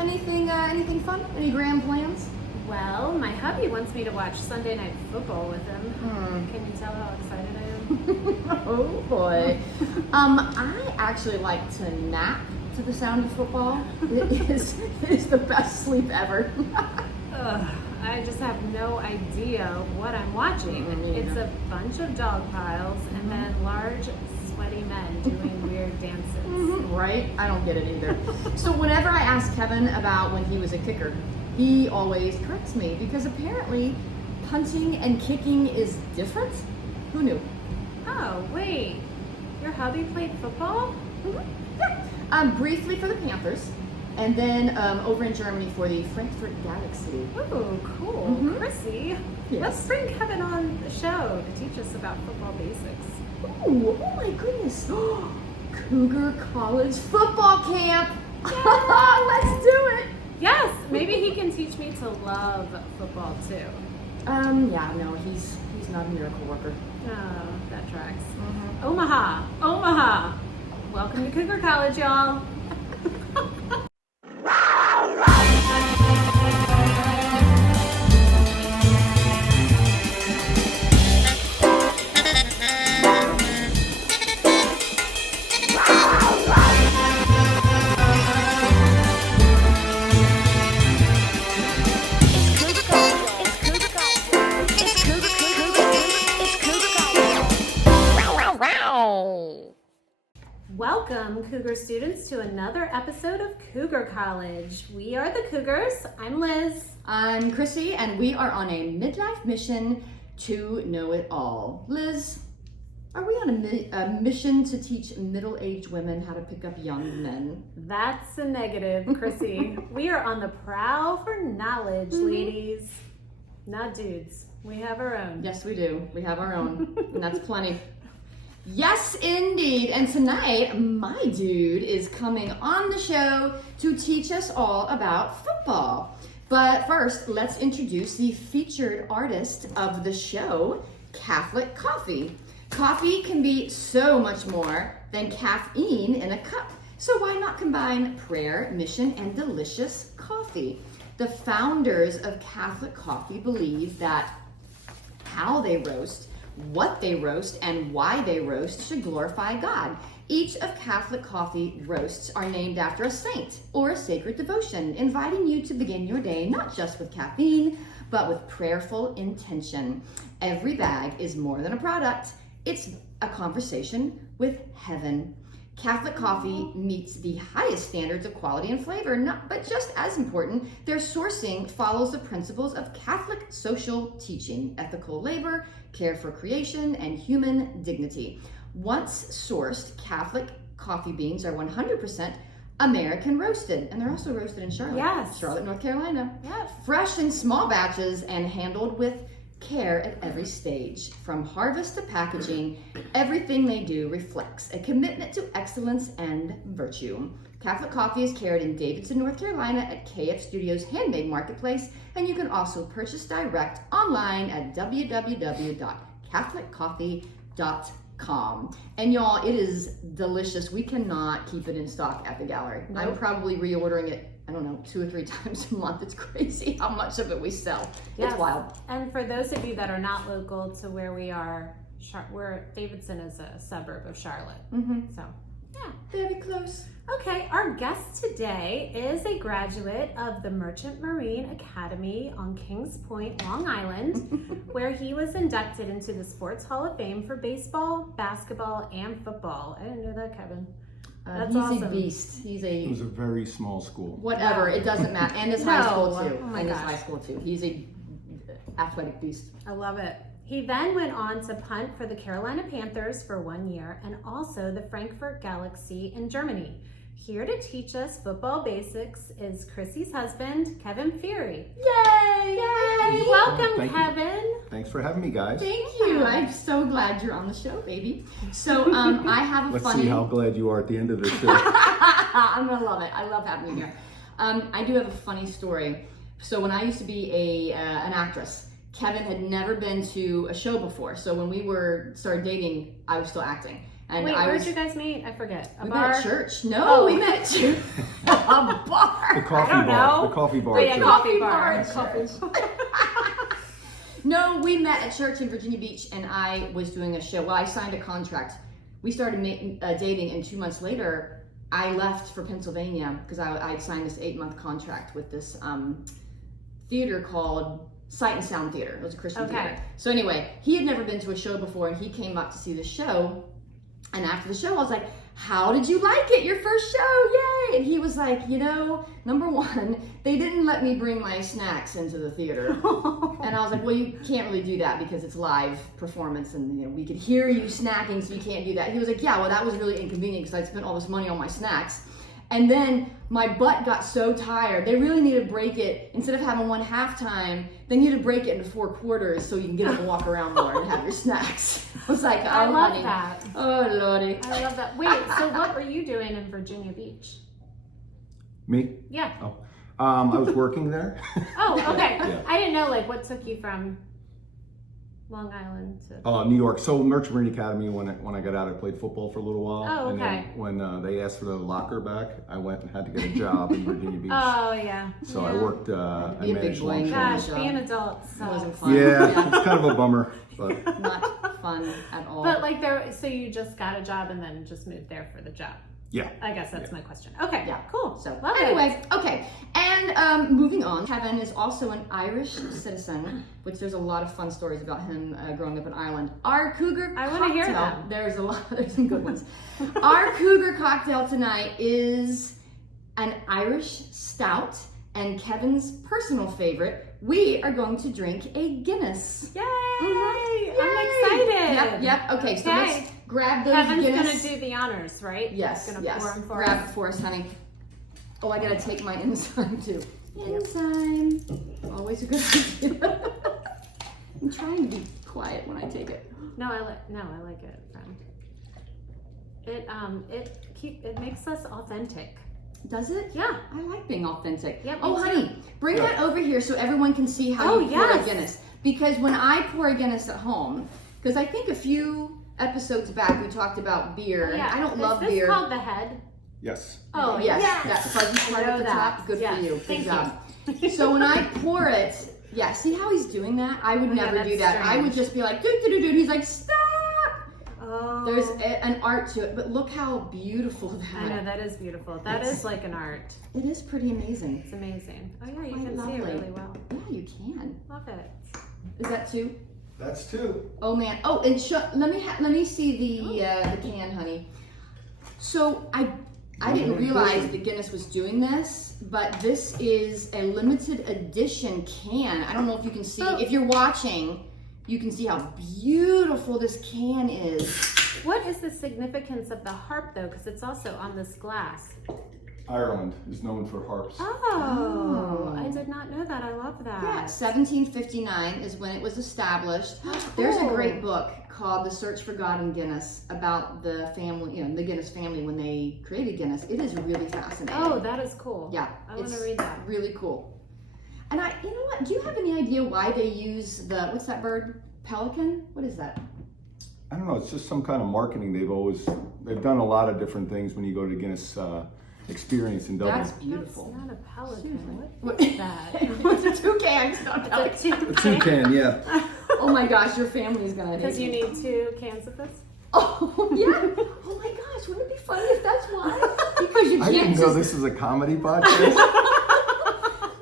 Anything fun? Any grand plans? Well, my hubby wants me to watch Sunday Night Football with him. Can you tell how excited I am? Oh boy. I actually like to nap to the sound of football. It is the best sleep ever. Ugh, I just have no idea what I'm watching. It's a bunch of dog piles and then large, sweaty men doing weird dances. Right? I don't get it either. So whenever I ask Kevin about when he was a kicker, he always corrects me because apparently punting and kicking is different. Who knew? Oh, wait. Your hubby played football? Yeah. Briefly for the Panthers, and then over in Germany for the Frankfurt Galaxy. Ooh, cool. Krissy, Yes. let's bring Kevin on the show to teach us about football basics. Ooh, oh my goodness. Cougar College Football Camp. Let's do it. Yes, maybe he can teach me to love football too. Yeah, no, he's not a miracle worker. Oh, that tracks. Omaha. Welcome to Cougar College, y'all. Welcome, Cougar students, to another episode of Cougar College. We are the Cougars. I'm Liz. I'm Krissy, and we are on a midlife mission to know it all. Liz, are we on a mission to teach middle-aged women how to pick up young men? That's a negative, Krissy. We are on the prowl for knowledge, ladies. Not dudes. We have our own. Yes, we do. We have our own, and that's plenty. Yes, indeed. And tonight, my dude is coming on the show to teach us all about football. But first, let's introduce the featured artist of the show, Catholic Coffee. Coffee can be so much more than caffeine in a cup. So why not combine prayer, mission, and delicious coffee? The founders of Catholic Coffee believe that how they roast, what they roast, and why they roast should glorify God. Each of Catholic Coffee roasts are named after a saint or a sacred devotion, inviting you to begin your day not just with caffeine, but with prayerful intention. Every bag is more than a product. It's a conversation with heaven. Catholic Coffee meets the highest standards of quality and flavor, but just as important, their sourcing follows the principles of Catholic social teaching, ethical labor, care for creation, and human dignity. Once sourced, Catholic coffee beans are 100% American roasted, and they're also roasted in Charlotte, North Carolina. Yes. Fresh in small batches and handled with care at every stage. From harvest to packaging, everything they do reflects a commitment to excellence and virtue. Catholic Coffee is carried in Davidson, North Carolina at KF Studios Handmade Marketplace, and you can also purchase direct online at www.catholiccoffee.com. And y'all, it is delicious. We cannot keep it in stock at the gallery. Nope. I'm probably reordering it, I don't know, 2 or 3 times a month. It's crazy how much of it we sell. Yes. It's wild. And for those of you that are not local to where we are, Davidson is a suburb of Charlotte. So, yeah. Very close. Okay, our guest today is a graduate of the Merchant Marine Academy on Kings Point, Long Island, where he was inducted into the Sports Hall of Fame for baseball, basketball, and football. I didn't know that, Kevin. That's he's awesome. a beast. It was a very small school. Whatever, it doesn't matter. And his high school too. Oh my and his gosh. high school too. He's a athletic beast. I love it. He then went on to punt for the Carolina Panthers for 1 year and also the Frankfurt Galaxy in Germany. Here to teach us football basics is Krissy's husband, Kevin Feighery. Yay! Yay! Welcome, Thank you. Kevin. Thanks for having me, guys. Thank you. I'm so glad you're on the show, baby. So I have a Let's funny. see how glad you are at the end of this show. I'm gonna love it. I love having you here. I do have a funny story. So when I used to be an actress, Kevin had never been to a show before. So when we started dating, I was still acting. And Wait, where'd you guys meet? I forget. We met at church. No, Oh. we met at church. A bar. The coffee I don't bar. know. The coffee bar. Oh, yeah, too. coffee bar. No, we met at church in Virginia Beach, and I was doing a show. Well, I signed a contract. We started dating, and 2 months later, I left for Pennsylvania because I signed this 8-month contract with this theater called Sight and Sound Theater. It was a Christian theater. So anyway, he had never been to a show before, and he came up to see the show. And after the show, I was like, how did you like it? Your first show, yay! And he was like, number one, they didn't let me bring my snacks into the theater. And I was like, well, you can't really do that because it's live performance and we could hear you snacking, so you can't do that. He was like, yeah, well, that was really inconvenient because I spent all this money on my snacks. And then my butt got so tired. They really need to break it. Instead of having one halftime, they need to break it into 4 quarters so you can get up and walk around more and have your snacks. I was like, I love honey. that. Oh, Lordy. I love that. Wait, so what were you doing in Virginia Beach? Me? Yeah. Oh. I was working there. Oh, okay. Yeah. I didn't know, what took you from Long Island to... New York. So Merchant Marine Academy, when I got out, I played football for a little while. Oh, And okay. then when they asked for the locker back, I went and had to get a job in Virginia Beach. Oh, yeah. So I Yeah. worked, I Be a big managed boy. longshoremen. Gosh, being adults. It wasn't fun. Yeah, it's kind of a bummer, but Not fun at all. But so you just got a job and then just moved there for the job? yeah. I guess that's my question. Okay, Yeah. cool. So Love it. anyway, okay. And moving on, Kevin is also an Irish citizen, which there's a lot of fun stories about him growing up in Ireland. Our Cougar I wanna hear cocktail, them. there's some good ones. Our Cougar cocktail tonight is an Irish stout, and Kevin's personal favorite. We are going to drink a Guinness. Yay! Yay! I'm excited. Yep. Okay, so let's grab those Kevin's Guinness. gonna do the honors, right? Yes, He's gonna yes. pour them for Grab us. it for us, honey. Oh, I gotta take my enzyme too. Enzyme. Always a good idea. I'm trying to be quiet when I take it. No, I like it, friend. It makes us authentic. Does it? Yeah. I like being authentic. Yep, Oh, me honey, bring Yeah. that over here so everyone can see how Oh, you pour a yes. Guinness. Because when I pour a Guinness at home, because I think a few episodes back we talked about beer, and I don't love Is this beer. called the head? Yes. Oh, yes, yes. that fuzzy part I know at the that. top. Good Yes. for you. Good Thank job. you. So when I pour it, yeah, see how he's doing that? I would Oh, yeah, never do that's that. I would strange. just be like, do. He's like, stop. Oh. There's an art to it, but look how beautiful I know, that. that is beautiful. That is like an art. It is pretty amazing. It's amazing. Oh yeah, you Quite can see lovely. it really well. Yeah, you can. Love it. Is that two? That's 2. Oh man. Oh, and let me see the can, honey. So I didn't realize that Guinness was doing this, but this is a limited edition can. I don't know if you can see. Oh. If you're watching, you can see how beautiful this can is. What is the significance of the harp though? Because it's also on this glass. Ireland is known for harps. Oh, I did not know that. I love that. Yeah, 1759 is when it was established. There's a great book called The Search for God in Guinness about the family, the Guinness family when they created Guinness. It is really fascinating. Oh, that is cool. Yeah, I want to it's read that. really cool. And you know what? Do you have any idea why they use what's that bird? Pelican? What is that? I don't know. It's just some kind of marketing. They've done a lot of different things when you go to Guinness experience in Dublin. That's beautiful. That's not a pelican. What What is that? It's a toucan. It's not a pelican. It's a A toucan, yeah. Oh my gosh, your family's gonna hate Because you me. need 2 cans of this. Oh yeah. Oh my gosh, wouldn't it be funny if that's why? Because you I didn't can't know just this is a comedy podcast.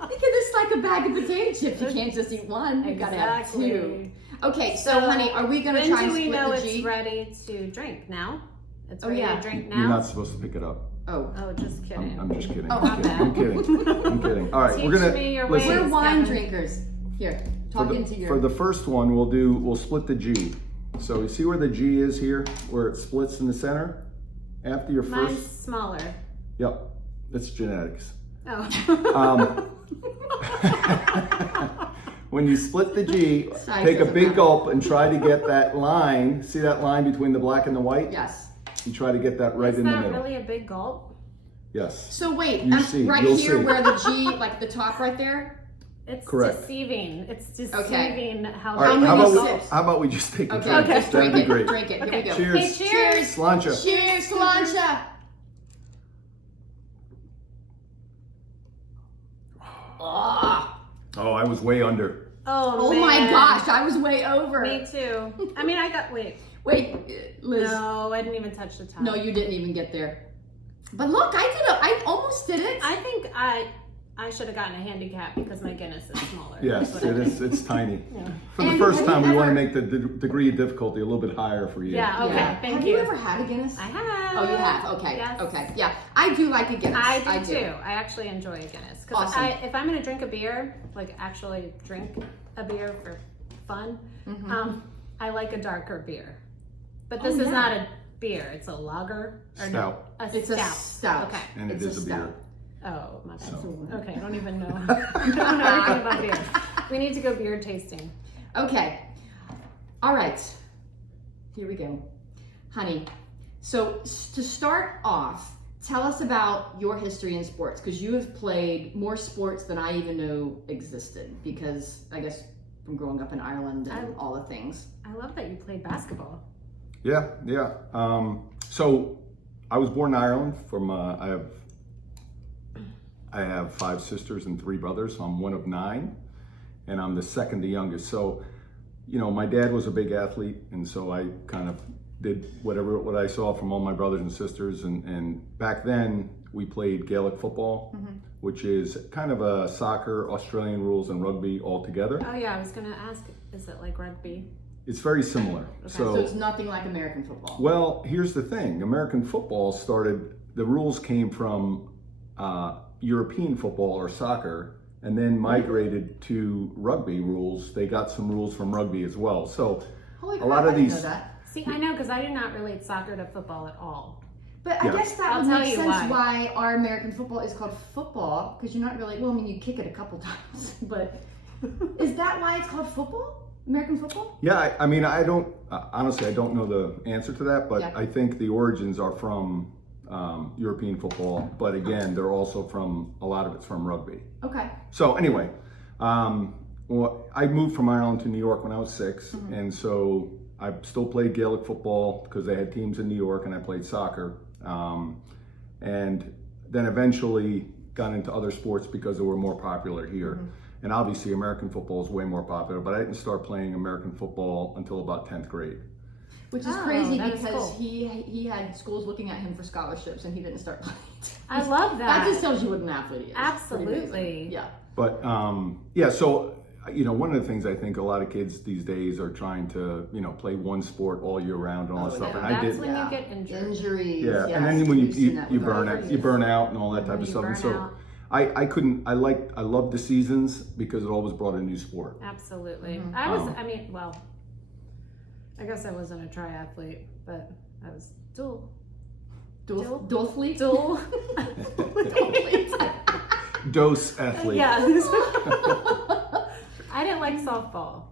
because it's like a bag of potato chips. You can't just eat one. You gotta have 2. Okay, so honey, are we gonna When try do and we split know the it's G? ready to drink? Now? It's Oh, ready yeah. to drink You're not now? supposed to pick it up. Oh. Oh, just kidding. I'm just kidding. Oh, I'm kidding. I'm kidding. I'm kidding. All right, Teach we're gonna me your listen. ways. We're wine Kevin. drinkers. Here, For talk into your. the first one, we'll split the G. So you see where the G is here, where it splits in the center. After your Mine's first, smaller. yep, it's genetics. Oh. When you split the G, Size take a doesn't big matter. gulp and try to get that line. See that line between the black and the white? Yes. You try to get that right Is in the that middle. really a big gulp? Yes. So wait, You see, right you'll here see. where the G, like the top right there. It's Correct. deceiving. It's deceiving Okay. how All right. I'm big How gonna the about, gulp. sip. how about we just take a Okay, drink? just That'd drink be it. great. Drink it. Here we go. Cheers. Hey, cheers. Sláinte. Cheers, Sláinte. Oh, Oh, I was way under. Oh, my man. gosh, I was way over. Me too. I mean, I got, wait. Wait, Liz. No, I didn't even touch the top. No, you didn't even get there. But look, I almost did it. I think I should have gotten a handicap because my Guinness is smaller. Yes, That's what I it did. is. It's tiny. Yeah. For the And first have time, you we want to ever- make the degree of difficulty a little bit higher for you. Yeah, okay, Yeah. thank Have you. you ever had a Guinness? I have. Oh, you have? Okay. Yes. Okay. Yeah. I do like a Guinness. I do too. I actually enjoy a Guinness. Because Awesome. if I'm going to drink a beer, like actually drink a beer for fun, I like a darker beer. But this Oh, is yeah. not a beer. It's a lager. Or no, Stout. It's a stout. Okay. And It's it is a a beer. stout. Oh, my bad. So- Okay, I don't even know. I don't know anything about beer. We need to go beer tasting. Okay. All right. Here we go. Honey, so to start off, tell us about your history in sports, because you have played more sports than I even know existed, because I guess from growing up in Ireland and all the things. I love that you played basketball. Yeah. So I was born in Ireland. I have 5 sisters and 3 brothers. So I'm one of 9, and I'm the second to youngest. So, my dad was a big athlete, and so I kind of did what I saw from all my brothers and sisters. And back then we played Gaelic football, which is kind of a soccer, Australian rules, and rugby all together. Oh yeah, I was gonna ask, is it like rugby? It's very similar. So it's nothing like American football. Well, here's the thing. American football the rules came from European football or soccer, and then migrated to rugby rules. They got some rules from rugby as well. So Holy a crap, lot I of didn't these- know that. See, I know because I do not relate soccer to football at all. But Yeah. I guess that I'll would tell make you sense why. why our American football is called football, because you're not really, well, I mean, you kick it a couple times, but is that why it's called football? American football? Yeah, I mean, I don't, honestly, I don't know the answer to that, but Yeah. I think the origins are from European football, but again, they're also a lot of it's from rugby. Okay. So anyway, I moved from Ireland to New York when I was 6, and so I still played Gaelic football because they had teams in New York, and I played soccer. And then eventually got into other sports because they were more popular here. And obviously American football is way more popular, but I didn't start playing American football until about 10th grade. Which is Oh, crazy that is because cool. he had schools looking at him for scholarships and he didn't start playing. I love That just that. tells you what an athlete he is. Pretty amazing. Absolutely. Yeah. But yeah, so one of the things I think a lot of kids these days are trying to play one sport all year round and all that stuff. And I That's did. when you get injured. Injuries. Yeah, yes, and then when we've seen that you with burn our out, kids. you burn out and all that type When of you stuff. And burn so out. I loved the seasons because it always brought a new sport. Absolutely. Mm-hmm. I guess I wasn't a triathlete, but I was dual. Duathlete? Dual. Dose athlete. Yeah. I didn't like softball.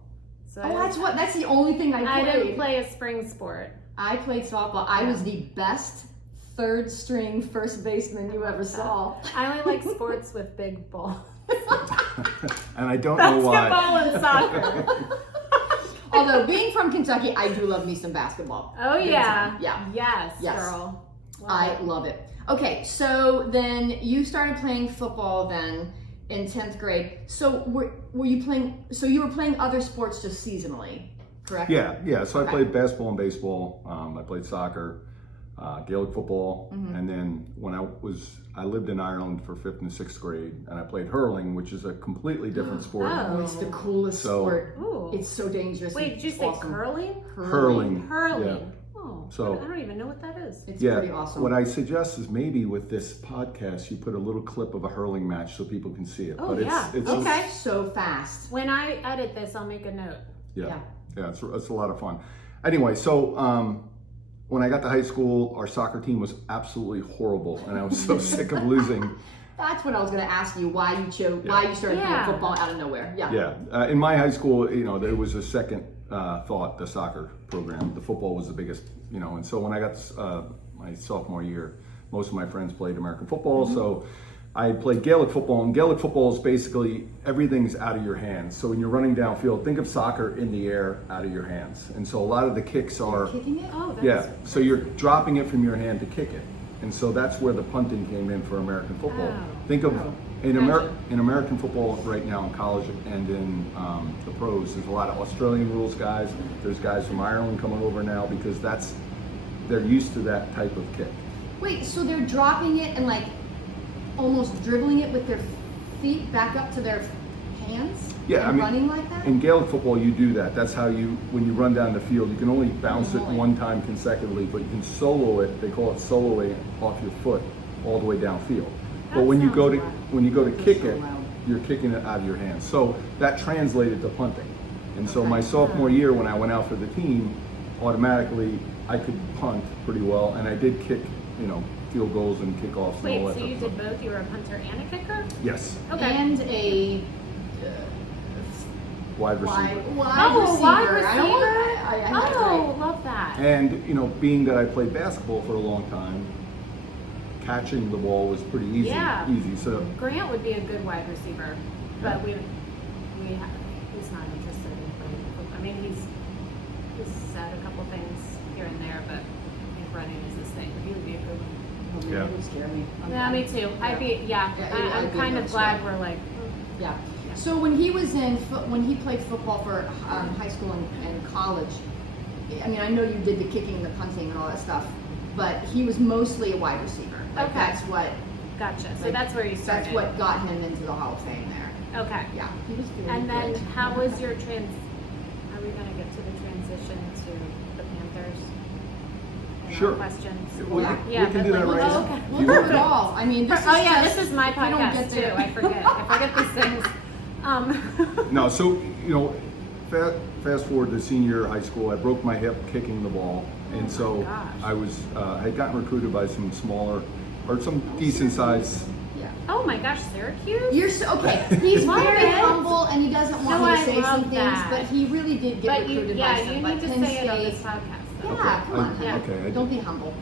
So That's the only thing I I played. didn't play a spring sport. I played softball. I was the best third string first baseman you ever saw. I only like sports with big balls. And I don't know why. Basketball and soccer. Although being from Kentucky, I do love me some basketball. Oh Big yeah. time. Yeah. Yes, Yes. girl. I love it. Okay, so then you started playing football then in 10th grade. So were you playing, so you were playing other sports just seasonally, correct? Yeah. So Okay. I played basketball and baseball. I played soccer, Gaelic football, and then when I lived in Ireland for 5th and 6th grade, and I played hurling, which is a completely different sport. Oh, it's the coolest So- sport. Ooh. It's so dangerous. Wait, It's did you say awesome. curling? Hurling. Hurling. Yeah. Oh, So- I don't even know what that is. It's Yeah, pretty awesome. what I suggest is maybe with this podcast, you put a little clip of a hurling match so people can see it. Oh, but yeah. it's Okay. So fast. When I edit this, I'll make a note. Yeah, it's a lot of fun. Anyway, so when I got to high school, our soccer team was absolutely horrible, and I was so sick of losing. That's what I was going to ask you. Why you started playing football out of nowhere? Yeah. Yeah, in my high school, there was a second thought, the soccer program. The football was the biggest, and so when I got my sophomore year, most of my friends played American football, so I played Gaelic football, and Gaelic football is basically everything's out of your hands. So when you're running downfield, think of soccer in the air, out of your hands. And so a lot of the kicks are, Kicking it? Oh, that's so you're dropping it from your hand to kick it. And so that's where the punting came in for American football. Oh. Think of in Gotcha. American football right now in college and in the pros, there's a lot of Australian rules guys. There's guys from Ireland coming over now because they're used to that type of kick. Wait, so they're dropping it and like almost dribbling it with their feet back up to their hands? Yeah, and I mean, running like that? in Gaelic football, you do that. That's how when you run down the field, you can only bounce it Holy moly. one time consecutively, but you can solo it. They call it soloing off your foot all the way downfield. But That when you go sounds to That's kick so it, loud. you're kicking it out of your hands. So that translated to punting. And so Okay. my sophomore year, when I went out for the team, automatically I could punt pretty well, and I did kick, field goals and kickoffs and Wait, all that. so you stuff. did both? You were a punter and a kicker? Yes, Okay. And a wide receiver. wide Oh, receiver. wide I don't want- receiver? that's Oh, right. love that. And being that I played basketball for a long time, catching the ball was pretty easy. Yeah. Easy. So Grant would be a good wide receiver, but he's not interested in playing football. I mean, he's said a couple things here and there, but I think running is his thing. He would be a good one. Oh, man, Yeah. it would scare me. Yeah, me too. I'd be, Yeah, I'm I'd be kind of nervous, glad yeah. we're like, Yeah. So when he was when he played football for high school and college, I mean, I know you did the kicking, the punting, and all that stuff, but he was mostly a wide receiver. Like Okay. that's what. gotcha. So like, that's where you started. That's what got him into the Hall of Fame there. Okay. Yeah, he was very And then good. how was your are we going to get to the transition to the Panthers? And Sure. Questions? we, Yeah, we can but do like- that right oh, now. okay. If We'll you do want. it all. I mean, this is Oh yeah, just, this is my if you don't podcast get too. there- I forget these things. No, so fast forward to senior year of high school, I broke my hip kicking the ball, and so gosh. I was had gotten recruited by some smaller or some decent size. Yeah. Oh my gosh, Syracuse? You're so okay. He's Love very it. humble and he doesn't want No, me I to say love some things, that. but he really did get But you, recruited by yeah, some you like need to Penn say it on this State. podcast. Yeah, Okay, come on. I- now. okay, I Don't do. be humble.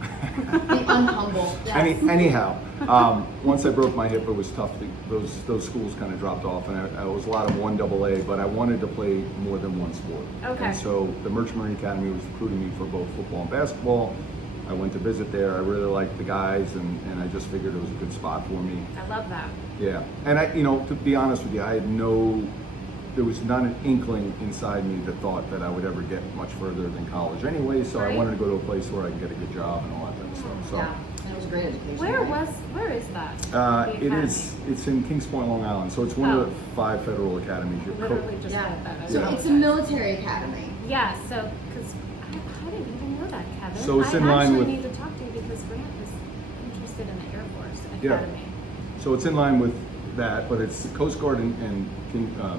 Be unhumble. Yes. Anyhow, once I broke my hip, it was tough. Those schools kind of dropped off, and I was a lot of 1AA, but I wanted to play more than one sport. Okay. And so the Merchant Marine Academy was recruiting me for both football and basketball. I went to visit there. I really liked the guys, and I just figured it was a good spot for me. I love that. Yeah, and to be honest with you, there was not an inkling inside me that thought that I would ever get much further than college anyway, so I Right. wanted to go to a place where I could get a good job and all that kind of stuff. So, Yeah, it was a great education. Where is that? The academy? it's in Kings Point, Long Island, so it's one of Oh. the 5 federal academies. I You're literally just Yeah. read that. I So love it's a that. military academy. Yeah, so, because I didn't even know that, Kevin. So it's in I line actually with- need to talk to you because Grant is interested in the Air Force Yeah. Academy. So it's in line with that, but it's Coast Guard and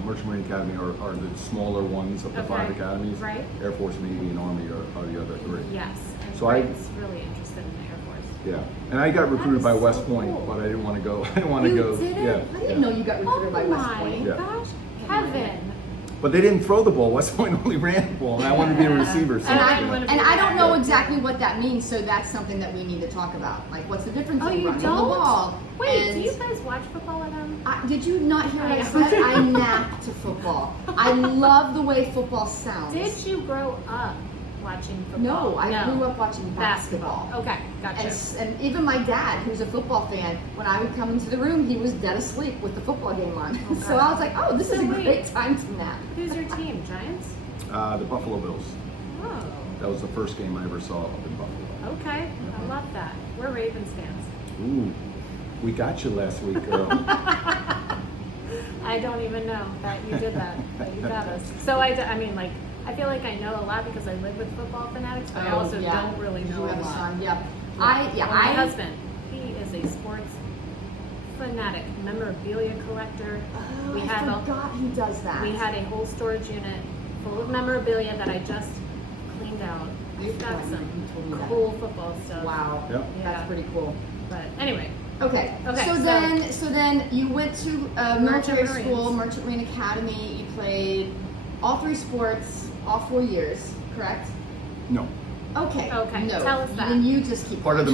Merchant Marine Academy are the smaller ones of the 5 Okay. academies. Right. Air Force, Navy, and Army are the other 3. Yes, and So I- Grant's really interested in the Air Force. Yeah, and I got recruited is by so West Point, cool. but I didn't want to go. I didn't want to You go. didn't? Yeah, I didn't yeah. know you got recruited by West my Point. Yeah. gosh, Kevin. But they didn't throw the ball. West Point only ran the ball, and I wanted to be a receiver. So And I I, didn't wanna be and I don't know that. exactly what that means, so that's something that we need to talk about. Like, what's the difference Oh, in you running the don't? ball? Wait, and do you guys watch football at home? did you not hear what I I said? I nap to football. I love the way football sounds. Did you grow up watching football? No, I grew up watching basketball. Okay, gotcha. And even my dad, who's a football fan, when I would come into the room, he was dead asleep with the football game on. Okay. So I was like, oh, this is So a wait. great time to nap. Who's your team? Giants? The Buffalo Bills. Oh, That was the first game I ever saw up in Buffalo. okay. I love that. We're Ravens fans. Ooh, we got you last week, girl. I don't even know that you did that, but you got us. So I mean, like, I feel like I know a lot because I live with football fanatics, but I Oh, also yeah. don't really know You a have a lot. son, yeah. Well, my husband, he is a sports fanatic, memorabilia collector. Oh, We I had a- forgot he does that. We had a whole storage unit full of memorabilia that I just cleaned out. We've got You some told me that. cool football stuff. Wow. Yeah. Yeah. That's pretty cool. But anyway, Okay. Okay, So then you went to military Merchant school, Marines. Merchant Marine Academy. You played all 3 sports, all 4 years, correct? No. Okay. Okay, No. tell us that. And you just keep Part of the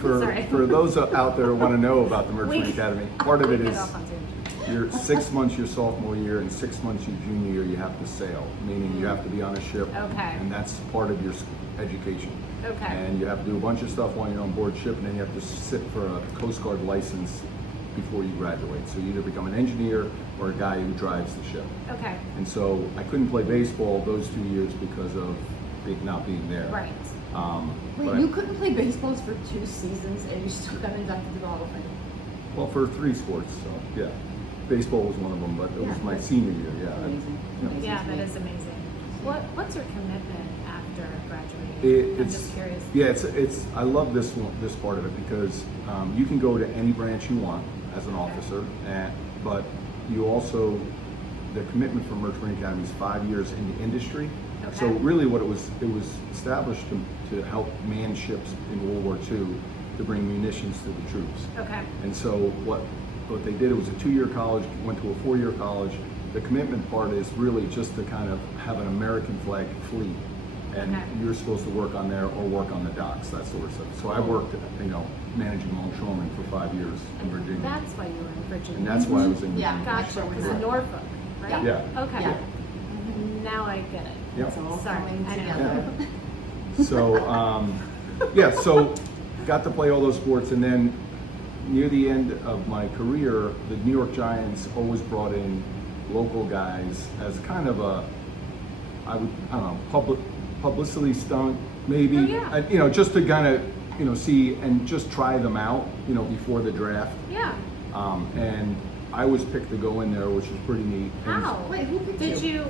Sorry. for those out there who want to know about the Merchant Marine Academy, part of it We is get off on tangents. your 6 months your sophomore year and 6 months your junior year you have to sail, meaning you have to be on a ship, Okay. and that's part of your education. Okay. And you have to do a bunch of stuff while you're on board ship, and then you have to sit for a Coast Guard license before you graduate. So you either become an engineer or a guy who drives the ship. Okay. And so I couldn't play baseball those 2 years because of not being there. Right. Wait, you couldn't play baseballs for 2 seasons and you still got inducted to the Hall of Fame? Well, for 3 sports, so yeah. Baseball was one of them, but it was my senior year, yeah. Amazing. Yeah, that is amazing. What's your commitment after graduating? I'm just curious. Yeah, I love this part of it because you can go to any branch you want as an officer, but you also, the commitment from Merchant Marine Academy is 5 years in the industry. Okay. So really what it was established to help man ships in World War II to bring munitions to the troops. Okay. And so what they did, it was a 2-year college, went to a 4-year college. The commitment part is really just to kind of have an American flag fleet. And you're supposed to work on there or work on the docks, that sort of stuff. So I worked, managing longshoremen for 5 years in Virginia. That's why you were in Virginia. And that's why I was in Virginia. Yeah, Gotcha, because in Norfolk, right? Yeah. Okay. Yeah. Now I get it. Yep. It's all Sorry, coming I know. together. So, so got to play all those sports, and then near the end of my career, the New York Giants always brought in local guys as kind of a, I don't know, publicity stunt, maybe. Oh, yeah. Just to kind of, see and just try them out, before the draft. Yeah. And I was picked to go in there, which was pretty neat. And How? Wait, who picked Did you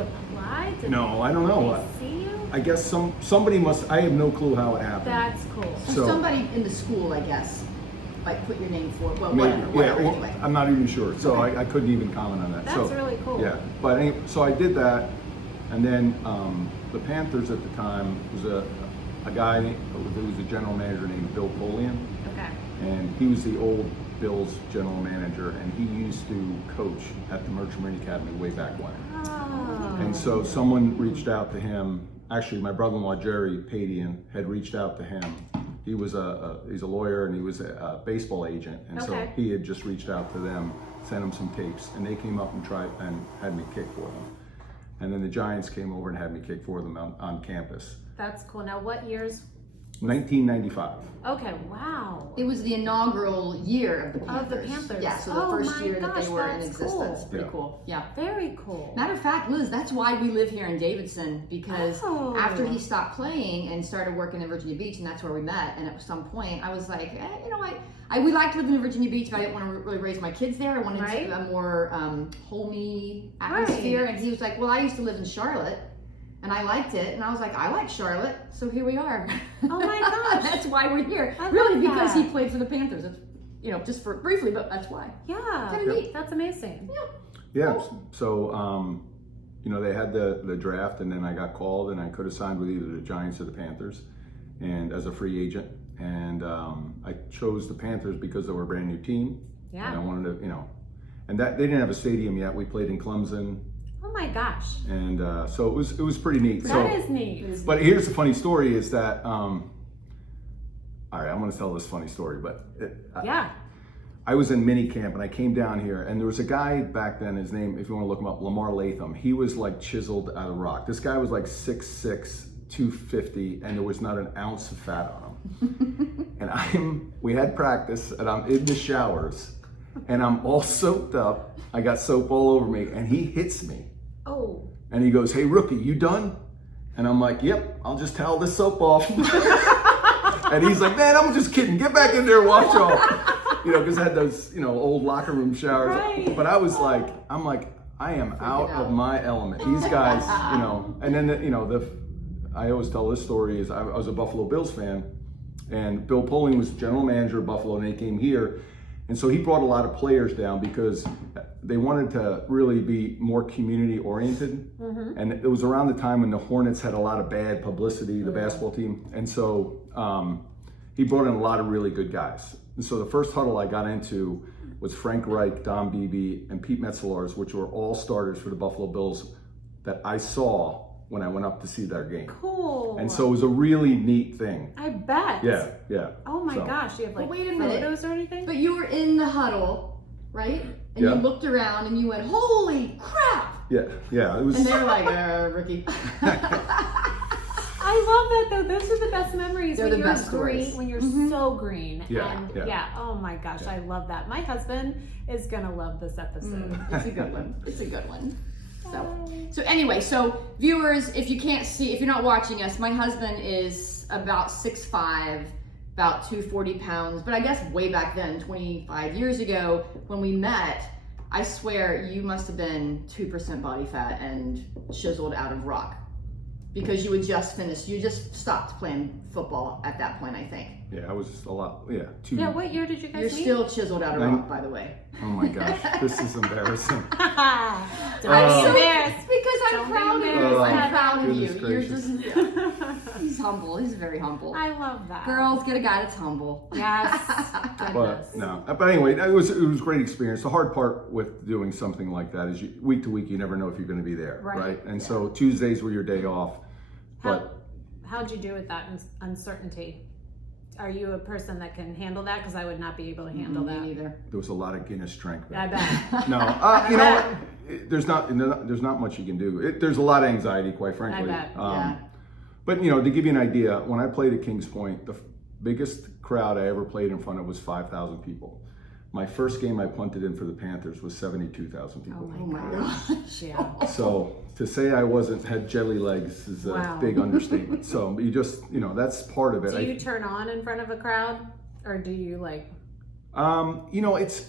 apply? No, I don't know. Did they see you? I guess somebody must. I have no clue how it happened. That's cool. So- somebody in the school, I guess, like put your name for, well, Maybe, whatever, well, anyway. I'm not even sure, so Okay. I couldn't even comment on that. That's So, really cool. Yeah, but so I did that, and then the Panthers at the time was a guy who was a general manager named Bill Polian, Okay. and he was the old Bills general manager, and he used to coach at the Merchant Marine Academy way back when. Oh. And so someone reached out to him. Actually, my brother-in-law Jerry Padian had reached out to him. He was he's a lawyer and he was a baseball agent, and so Okay. he had just reached out to them, sent them some tapes, and they came up and tried and had me kick for them. And then the Giants came over and had me kick for them on campus. That's cool. Now, what years? 1995. Okay. Wow. It was the inaugural year of the Panthers. Of the Panthers. Yeah, so the Oh first my year that gosh, they were in that's existence. cool. Pretty Yeah. cool. Yeah. Very cool. Matter of fact, Liz, that's why we live here in Davidson, because Oh. after he stopped playing and started working in Virginia Beach, and that's where we met, and at some point I was like, we liked living in Virginia Beach, but I didn't want to really raise my kids there. I wanted Right. a more homey atmosphere. And he was like, well, I used to live in Charlotte, and I liked it. And I was like, I like Charlotte, so here we are. Oh my gosh. That's why we're here. I Really, love because that. he played for the Panthers. It's, just for briefly, but that's why. Yeah. Kinda neat. That's amazing. Yeah. So they had the draft, and then I got called, and I could have signed with either the Giants or the Panthers, and as a free agent. And I chose the Panthers because they were a brand new team. Yeah. And I wanted to, and that they didn't have a stadium yet. We played in Clemson, Oh my gosh. and so it was pretty neat. That is neat. But here's the funny story: is that all right, I'm going to tell this funny story, but Yeah. I was in mini camp and I came down here, and there was a guy back then, his name, if you want to look him up, Lamar Latham. He was like chiseled out of rock. This guy was like 6'6", 250, and there was not an ounce of fat on him. And we had practice, and I'm in the showers, and I'm all soaked up. I got soap all over me, and he hits me. Oh. And he goes, "Hey rookie, you done?" And I'm like, "Yep, I'll just towel this soap off." And he's like, "Man, I'm just kidding. Get back in there and wash off." Because I had those, old locker room showers. Right. But I was like, I am out of my element. These guys, and then, I always tell this story is I was a Buffalo Bills fan, and Bill Polian was general manager of Buffalo, and they came here. And so he brought a lot of players down because they wanted to really be more community oriented. Mm-hmm. And it was around the time when the Hornets had a lot of bad publicity, the basketball team. And so he brought in a lot of really good guys. And so the first huddle I got into was Frank Reich, Don Beebe, and Pete Metzelaars, which were all starters for the Buffalo Bills that I saw when I went up to see their game. Cool. And so it was a really neat thing. I bet. Yeah. Oh my So- gosh, you have like wait a minute. photos or anything? But you were in the huddle, right? And Yeah. you looked around and you went, "Holy crap!" Yeah. It was. And they were like, "Rookie." I I love that though. Those are the best memories. They're when the you're best green, stories. when you're so green. Yeah, And yeah. oh my gosh, I love that. My husband is gonna love this episode. It's a good one. It's a good one. So anyway, so viewers, if you can't see, if you're not watching us, my husband is about 6'5", about 240 pounds. But I guess way back then, 25 years ago, when we met, I swear you must have been 2% body fat and chiseled out of rock. Because you had just finished, you just stopped playing football at that point, I think. Yeah, I was a lot, yeah. Yeah, what year did you guys You're meet? still chiseled out of rock, by the way. Oh my gosh, this is embarrassing. I'm so embarrassed. Because I'm Don't be proud of you. embarrassed. I'm proud of you. Goodness You're gracious. just, he's humble. He's very humble. I love that. Girls, get a guy that's humble. Yes. Goodness. But no, but anyway, it was a great experience. The hard part with doing something like that is week to week, you never know if you're going to be there, right? And so Tuesdays were your day off. But how'd you do with that uncertainty? Are you a person that can handle that? Because I would not be able to handle that. Me neither. there was a lot of Guinness strength I back bet. then. No, you know what? There's not much you can do. There's a lot of anxiety, quite frankly. I bet. Yeah. But you know, to give you an idea, when I played at Kings Point, the biggest crowd I ever played in front of was 5,000 people. My first game I punted in for the Panthers was 72,000 people. Oh my gosh. Yeah. So to say I had jelly legs is a big understatement. So you just, you know, that's part of it. Do you turn on in front of a crowd, or do you like? You know, it's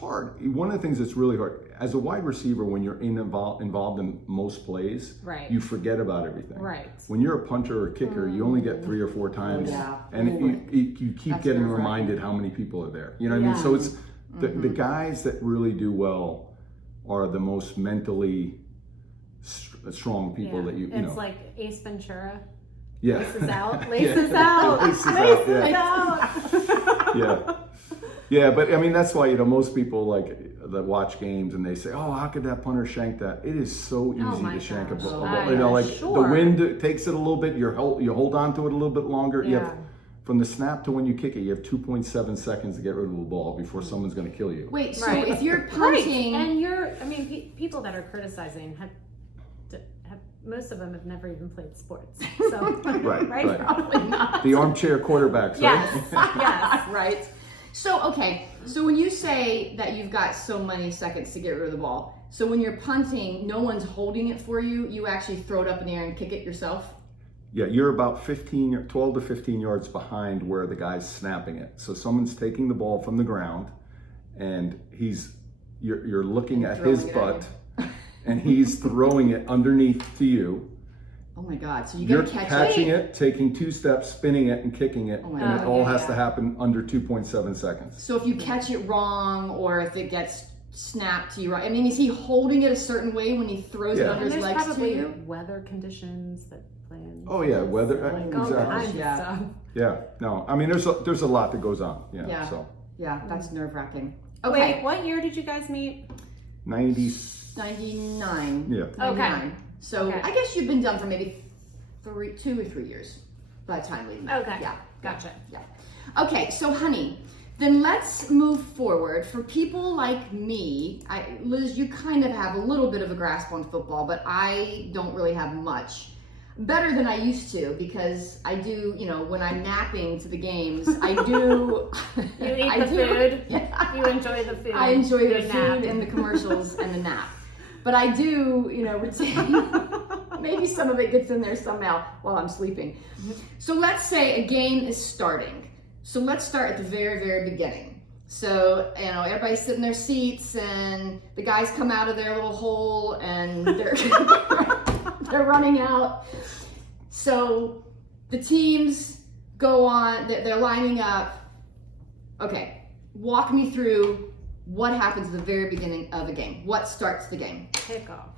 hard. One of the things that's really hard as a wide receiver, when you're involved in most plays, Right. you forget about everything. Right. When you're a punter or kicker, you only get 3 or 4 times, and you keep That's getting nerve-wracking. reminded how many people are there. You know what I mean? So it's the guys that really do well are the most mentally strong people that you know. It's like Ace Ventura. Yeah. Laces out. Laces out. Laces Laces out, out. Yeah. Yeah, but I mean, that's why, you know, most people that watch games and they say, oh, how could that punter shank that? It is so easy my to shank a gosh. ball. You know, like Sure. the wind takes it a little bit, you hold on to it a little bit longer. You have, from the snap to when you kick it, you have 2.7 seconds to get rid of the ball before someone's going to kill you. Wait, so if you're punting... And people that are criticizing have most of them have never even played sports. So Right. Probably not. The armchair quarterbacks, right? Yes. Yes. Right. So, okay. So when you say that you've got so many seconds to get rid of the ball, so when you're punting, no one's holding it for you, you actually throw it up in the air and kick it yourself? Yeah, you're about 12 to 15 yards behind where the guy's snapping it. So someone's taking the ball from the ground, and you're looking at his butt, and he's throwing it underneath to you. Oh my God! So You're gotta catch catching it, taking 2 steps, spinning it, and kicking it, my and it God. all has to happen under 2.7 seconds. So if you catch it wrong, or if it gets snapped to you right, I mean, is he holding it a certain way when he throws it under And his there's legs to probably you? weather conditions that play in. Oh yeah, weather Like all exactly. kinds of Yeah. stuff. Yeah, no, I mean there's a lot that goes on. Yeah. So Yeah, that's nerve-wracking. Okay. Wait, what year did you guys meet? 90s. 99. Yeah. 99. So Okay. I guess you've been done for maybe 2 or 3 years by the time we met. Okay. Yeah. Gotcha. Yeah. Okay, so honey, then let's move forward. For people like me, Liz, you kind of have a little bit of a grasp on football, but I don't really have much. Better than I used to, because I do, you know, when I'm napping to the games, I do. You eat the food. Yeah. You enjoy the food. I enjoy the Good food nap. and the commercials and the nap. But I do, you know, retain. Maybe some of it gets in there somehow while I'm sleeping. So let's say a game is starting. So let's start at the very, very beginning. So, you know, everybody's sitting in their seats and the guys come out of their little hole and they're running out. So the teams go on, they're lining up. Okay, walk me through what happens at the very beginning of a game. What starts the game? Kickoff.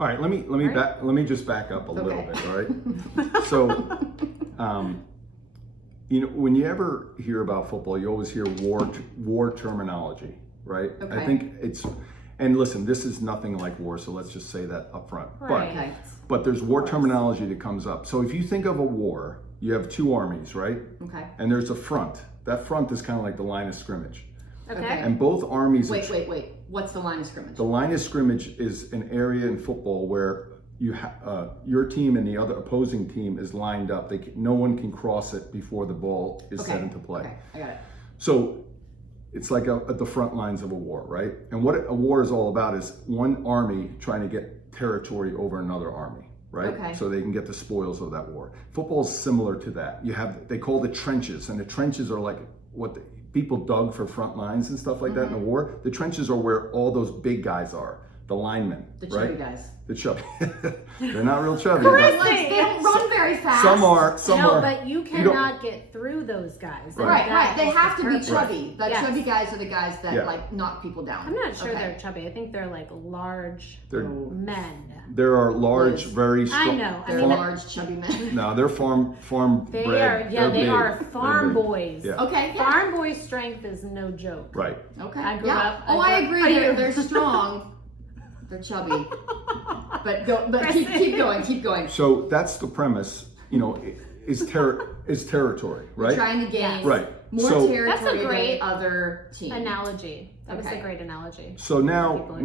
All right, let me just back up a little bit, all right? So, you know, when you ever hear about football, you always hear war terminology, right? Okay. I think and listen, this is nothing like war, so let's just say that up front. Right. But there's war terminology that comes up. So if you think of a war, you have 2 armies, right? Okay. And there's a front. That front is kind of like the line of scrimmage. Okay. And both armies... Wait. What's the line of scrimmage? The line of scrimmage is an area in football where your team and the other opposing team is lined up. No one can cross it before the ball is set into play. Okay, I got it. So it's like at the front lines of a war, right? And what a war is all about is one army trying to get territory over another army, right? Okay. So they can get the spoils of that war. Football is similar to that. They call it trenches, and the trenches are like what people dug for front lines and stuff like that in the war. The trenches are where all those big guys are, the linemen, The right? chubby guys. The chubby. They're not real chubby. Krissy! But They don't run very fast. some are. No, but you cannot get through those guys. Right. Right. They is have the to be purpose. chubby. The Yes. chubby guys are the guys that Yeah. like knock people down. I'm not sure Okay. they're chubby. I think they're like large They're- men. There are large, Liz. very strong. I know. I They're mean, large, chubby men. No, they're farm They bred. are. Yeah, They're they big. are farm They're big. boys. Yeah. Okay. Yeah. Farm boy strength is no joke. Right. Okay. I grew yeah. up- Oh, I I grew- agree. Are They're, you- they're strong. They're chubby. But keep going. Keep going. So that's the premise. Is territory, right? Trying to gain Right. more So- territory That's a great than the other team. Analogy. That was Okay. a great analogy. So now People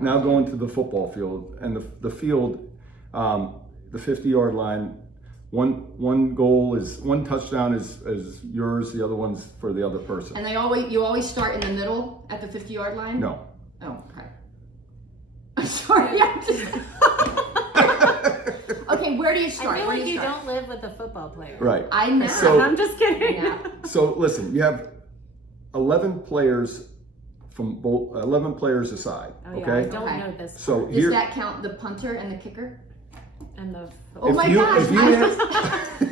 now going to the football field, and the field, the 50-yard line. One goal is one touchdown is yours. The other one's for the other person. And you always start in the middle at the 50-yard line? No. Oh, okay. I'm sorry. I'm just... Okay, where do you start? I feel Where like do you start? don't live with a football player. Right. I know. So- I'm just kidding. Yeah. So listen, you have 11 players from both 11 players aside. Oh, yeah, Okay. I don't Okay. know this. So Does here. that count the punter and the kicker? And the Oh my you- gosh. if you I have-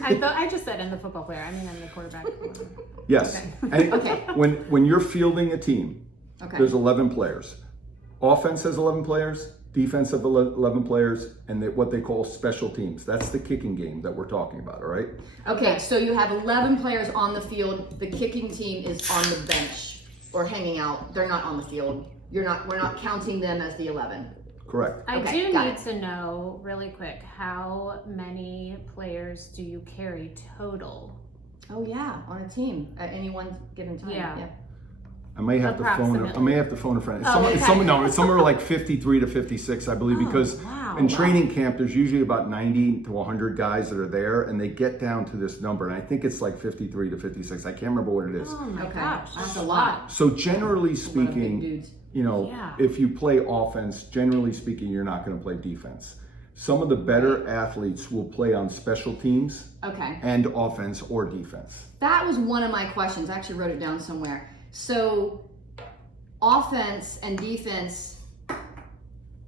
just- I just said and the football player. I mean, I'm the quarterback. Yes. Okay. And Okay. when you're fielding a team, Okay. there's 11 players. Offense has 11 players. Defense have 11 players, and what they call special teams. That's the kicking game that we're talking about. All right. Okay, so you have 11 players on the field. The kicking team is on the bench or hanging out. They're not on the field. We're not counting them as the 11. Correct. I Okay, do got need it. to know really quick, how many players do you carry total? Oh yeah, on a team at any one given time. Yeah. I may have to phone. Approximately. I may have to phone a friend. Oh, okay. It's somewhere like 53 to 56, I believe, Oh, because wow. in training camp there's usually about 90 to 100 guys that are there, and they get down to this number, and I think it's like 53 to 56. I can't remember what it is. Oh my Okay, gosh, that's a lot. So generally A lot of big speaking, dudes. Yeah. if you play offense, generally speaking, you're not going to play defense. Some of the better athletes will play on special teams Okay. and offense or defense. That was one of my questions. I actually wrote it down somewhere. So, offense and defense.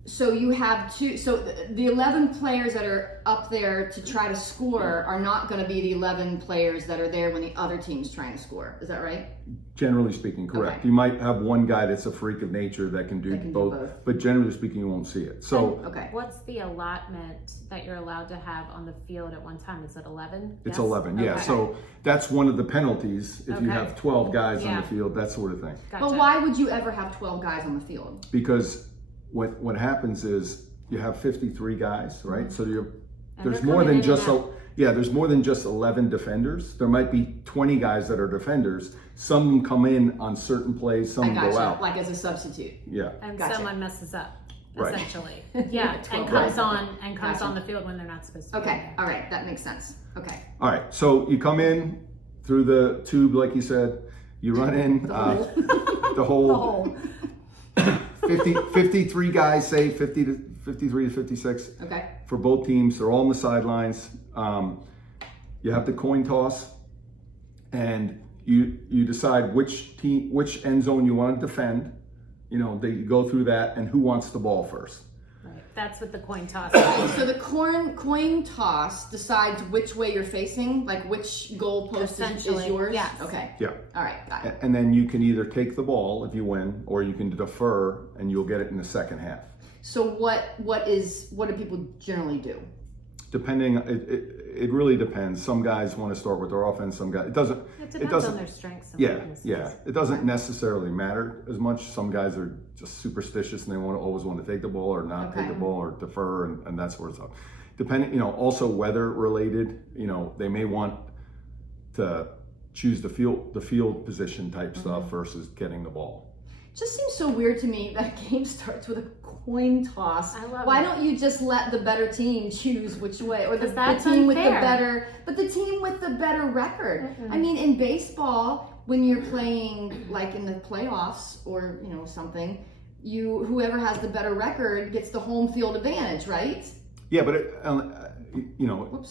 So you have two. So the 11 players that are up there to try to score are not going to be the 11 players that are there when the other team's trying to score. Is that right? Generally speaking, correct. Okay. You might have one guy that's a freak of nature that can do, That can do both, both. but generally speaking, you won't see it. So Okay. What's the allotment that you're allowed to have on the field at one time? Is it 11? it's Yes? 11, yeah. Okay. So that's one of the penalties if you Okay. have 12 guys on Yeah. the field, that sort of thing. Gotcha. But why would you ever have 12 guys on the field? Because what happens is you have 53 guys, right? So And there's they're more coming than in just and out. there's more than just 11 defenders. There might be 20 guys that are defenders. Some come in on certain plays, some I go gotcha. out. Like as a substitute. Yeah. And Gotcha. someone messes up, Right. essentially. Yeah, and 12 comes guys. on Gotcha. on the field when they're not supposed to. be Okay. there. All right. That makes sense. Okay. All right. So you come in through the tube, like you said. You run in the whole. The whole. 53 guys, say 53 to 56 Okay. for both teams. They're all on the sidelines. You have the coin toss, and you decide which end zone you want to defend. They go through that, and who wants the ball first. Right. That's what the coin toss is. So the coin toss decides which way you're facing, like which goal post is Essentially, yours? yes. Okay. Yeah. All right, got it. And then you can either take the ball if you win, or you can defer, and you'll get it in the second half. So what do people generally do? Depending, it really depends. Some guys want to start with their offense. Some guys, It depends doesn't- on their strengths and Yeah, weaknesses. yeah. It doesn't necessarily matter as much. Some guys are just superstitious and they always want to take the ball or not take Okay. the ball or defer and that sort of stuff. Depending, also weather related. They may want to choose the field position type stuff versus getting the ball. Just seems so weird to me that a game starts with a coin toss. I love Why it. don't you just let the better team choose which way, or the That's team with the unfair. better, but the team with the better record? I mean, in baseball, when you're playing like in the playoffs or something, whoever has the better record gets the home field advantage, right? Yeah, but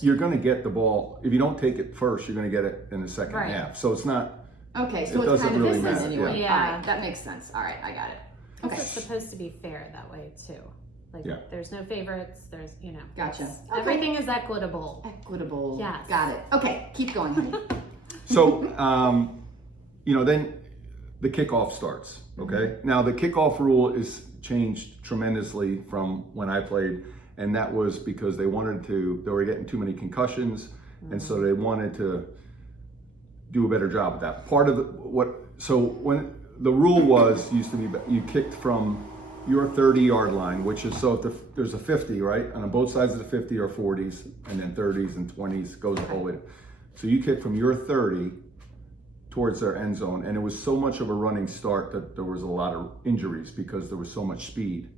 you're going to get the ball. If you don't take it first, you're going to get it in the second Right. half. So it's not. Okay, so It it's doesn't kind of really business matter, anyway. yeah. All right, that makes sense. All right, I got it. Okay. Okay. It's supposed to be fair that way too. Like Yeah. there's no favorites. There's Gotcha. it's- Okay. Everything is equitable. Equitable. Yes. Got it. Okay, keep going, honey. So then the kickoff starts. Okay. Now the kickoff rule is changed tremendously from when I played, and that was because they were getting too many concussions, and so they wanted to do a better job of that. Part of when the rule used to be you kicked from your 30-yard line, which is if there's a 50, right? On both sides of the 50 are 40s, and then 30s and 20s goes all the way. So you kick from your 30 towards their end zone, and it was so much of a running start that there was a lot of injuries because there was so much speed.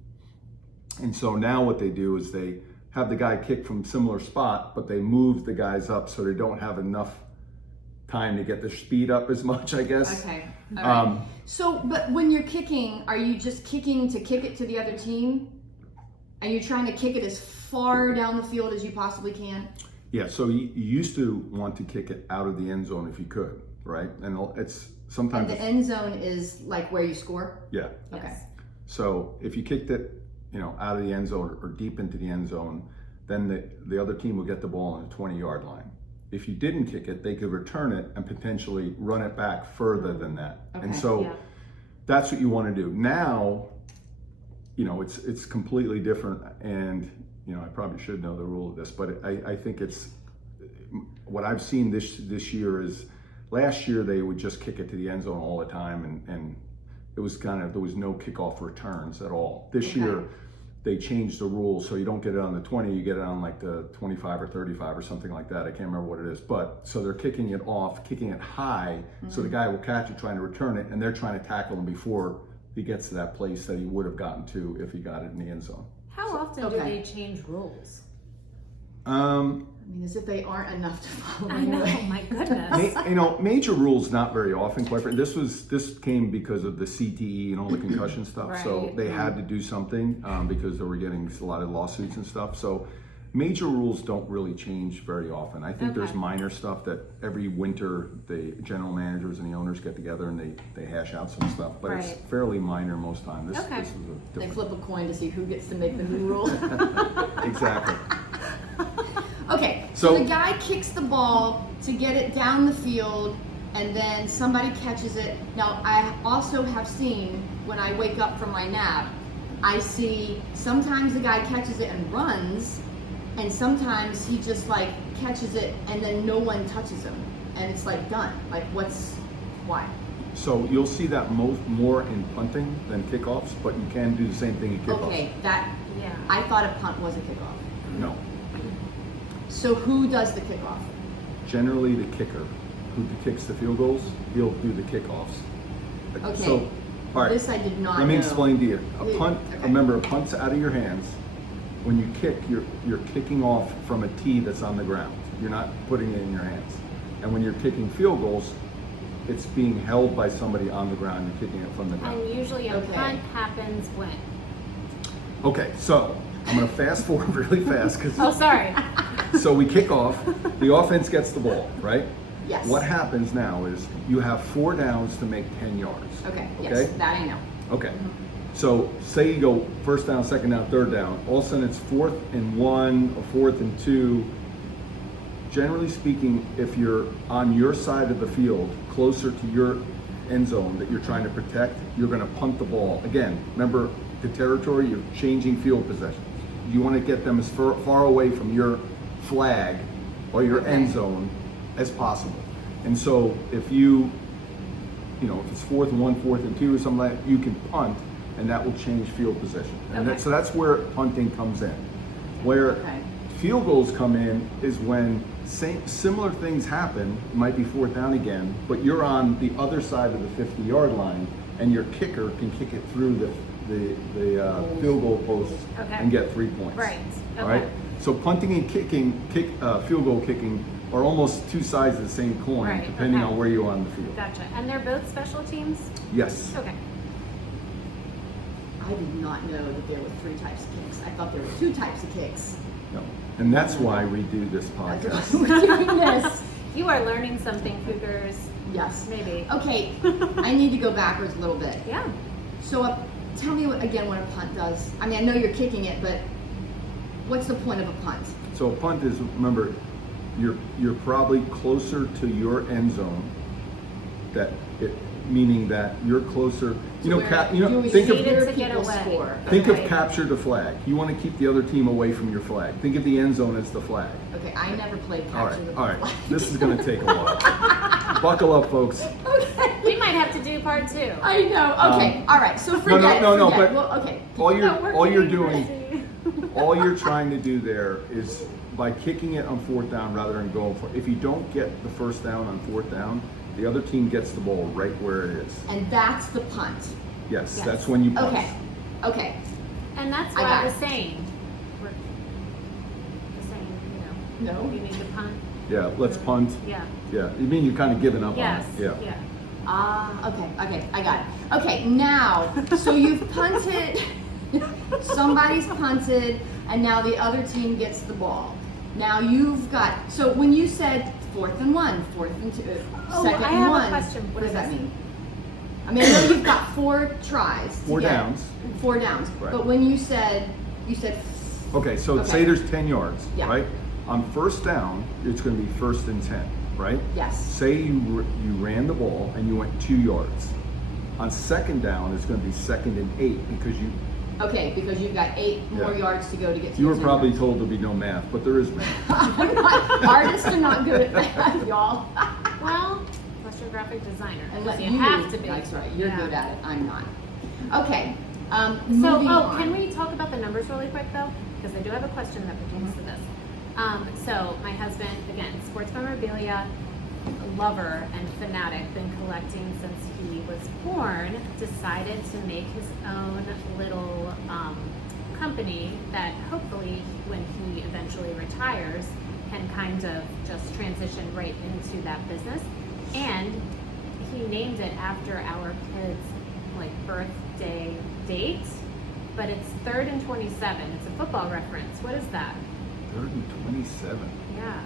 And so now what they do is they have the guy kick from similar spot, but they move the guys up so they don't have enough time to get their speed up as much, I guess. Okay. All right. But when you're kicking, are you just kicking to kick it to the other team? And you're trying to kick it as far down the field as you possibly can? Yeah, so you used to want to kick it out of the end zone if you could, right? And it's sometimes And the end zone is like where you score? yeah. Okay. Yes. So if you kicked it, out of the end zone or deep into the end zone, then the other team will get the ball on the 20-yard line. If you didn't kick it, they could return it and potentially run it back further than that. Okay. And so Yeah. that's what you want to do. Now, it's completely different, and I probably should know the rule of this, but I think it's what I've seen this year is last year they would just kick it to the end zone all the time, and it was there was no kickoff returns at all. This year they changed the rules, so you don't get it on the 20, you get it on like the 25 or 35 or something like that. I can't remember what it is, but so they're kicking it high, so the guy will catch it trying to return it, and they're trying to tackle him before he gets to that place that he would have gotten to if he got it in the end zone. How often do they change rules? I mean, as if they aren't enough to follow. I know, anyway. my goodness. Major rules not very often. Quite frankly, this came because of the CTE and all the concussion stuff. So Right. they had to do something because they were getting a lot of lawsuits and stuff. So major rules don't really change very often. I think there's Okay. minor stuff that every winter the general managers and the owners get together and they hash out some stuff, but it's Right. fairly minor most time. This Okay. is a They different. flip a coin to see who gets to make the new rule. Exactly. Okay, So- so the guy kicks the ball to get it down the field, and then somebody catches it. Now, I also have seen, when I wake up from my nap, I see sometimes the guy catches it and runs, and sometimes he just like catches it and then no one touches him. And it's like done. Like why? So you'll see that more in punting than kickoffs, but you can do the same thing in kickoffs. Okay, Yeah. I thought a punt was a kickoff. No. So who does the kickoff? Generally the kicker who kicks the field goals, he'll do the kickoffs. Okay. So, all right, This I did not know. let me explain to you. A Please. punt, Okay. remember, a punt's out of your hands. When you kick, you're kicking off from a tee that's on the ground. You're not putting it in your hands. And when you're kicking field goals, it's being held by somebody on the ground. You're kicking it from the ground. And usually a Okay. punt happens when? Okay, so I'm going to fast forward really fast Oh, because sorry. so we kick off. The offense gets the ball, right? Yes. What happens now is you have 4 downs to make 10 yards. Okay, yes, Okay? that I know. Okay. So say you go first down, second down, third down. All of a sudden it's 4th and 1 or 4th and 2. Generally speaking, if you're on your side of the field, closer to your end zone that you're trying to protect, you're going to punt the ball. Again, remember the territory, you're changing field possession. You want to get them as far away from your flag or your Okay. end zone as possible. And so if if it's 4th and 1, 4th and 2 or something like that, you can punt and that will change field position. And Okay. so that's where punting comes in. Where Okay. field goals come in is when similar things happen. It might be 4th down again, but you're on the other side of the 50-yard line, and your kicker can kick it through the field goal post and get 3 points. Right. Okay. All right. So punting and field goal kicking are almost two sides of the same coin, Right, depending okay. on where you are on the field. Gotcha. And they're both special teams? Yes. Okay. I did not know that there were 3 types of kicks. I thought there were 2 types of kicks. No. And that's why we do this That's podcast. why we're doing this. You are learning something, Cougars. Yes. Maybe. Okay, I need to go backwards a little bit. Yeah. So tell me again what a punt does. I mean, I know you're kicking it, but what's the point of a punt? So a punt is, remember, you're probably closer to your end zone. Meaning that you're closer. Think Needed of to get away. Score. think of Okay. capture the flag. You want to keep the other team away from your flag. Think of the end zone as the flag. Okay, I never played All capture the right, all right. flag. This is going to take a while. Buckle up, folks. Okay. We might have to do part 2. I know. Okay. All right. So forget it. no, forget it. but Well, okay. All you're getting doing, all you're trying to do there is by kicking it on 4th down rather than going for. If you don't get the 1st down on 4th down, the other team gets the ball right where it is. And that's the punt. Yes, Yes. that's when you punt. Okay. Okay. And that's I what got I was it. saying. We're saying, No. you need to punt. Yeah, let's punt. Yeah. Yeah, you mean you're kind of giving up Yes. on it. Yeah. Okay, I got it. Okay, now, so you've punted, somebody's punted, and now the other team gets the ball. Now you've got, so when you said 4th and 1, 4th and 2, Oh, 2nd I and have a 1, question. what does that mean? I mean, I know you've got 4 tries. to 4 get- downs. 4 downs. Right. But when you said, Okay, so Okay. say there's 10 yards, Yeah. right? On 1st down, it's going to be 1st and 10, right? yes. Say you ran the ball and you went 2 yards. On 2nd down, it's going to be 2nd and 8 because Okay, because you've got 8 more Yeah. yards to go to get to you your were 10 probably yards. told there'll be no math, but there is math. I'm not, artists are not good at that, y'all. Well, unless you're a graphic designer. And let you have to be. That's right. You're Yeah. good at it. I'm not. Okay. So, Moving on. can we talk about the numbers really quick though? Because I do have a question that pertains to this. So, my husband, again, sports memorabilia lover and fanatic, been collecting since he was born, decided to make his own little company that hopefully, when he eventually retires, can kind of just transition right into that business. And he named it after our kids' birthday date, but it's 3rd and 27. It's a football reference. What is that? 3rd and 27. Yeah.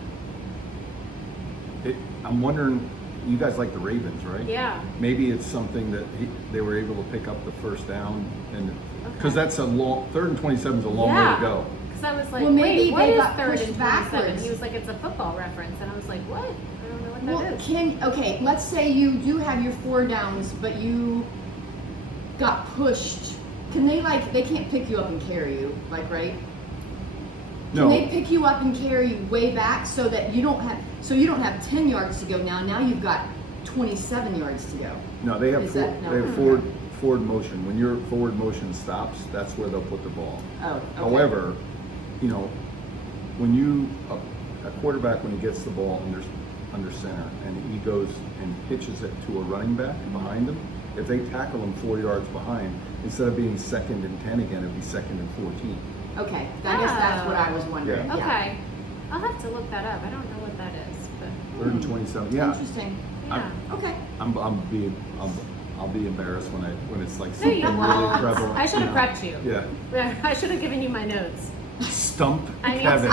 I'm wondering, you guys like the Ravens, right? Yeah. Maybe it's something that they were able to pick up the 1st down, and because Okay. that's 3rd and 27 is a long way to go. Because I was like, Well, maybe wait, what they is got 3rd pushed and 27? backwards. He was like, it's a football reference. And I was like, what? I don't know what Well, that is. okay, let's say you do have your 4 downs, but you got pushed. Can they they can't pick you up and carry you, right? Can No. they pick you up and carry you way back so that you don't have 10 yards to go now? Now you've got 27 yards to go. No, they have Is that- no? they have forward motion. When your forward motion stops, that's where they'll put the ball. Oh, okay. However, when a quarterback, when he gets the ball under center and he goes and pitches it to a running back behind him, if they tackle him 4 yards behind, instead of being 2nd and 10 again, it'd be 2nd and 14. Okay, I guess that's what I was wondering. Yeah. Okay. I'll have to look that up. I don't know what that is, but 3rd and 27. Yeah, Interesting. yeah. Okay. I'll be embarrassed when it's like No, something you really won't. prevalent. I should have prepped you. Yeah. I should have given you my notes. Stump I need Kevin.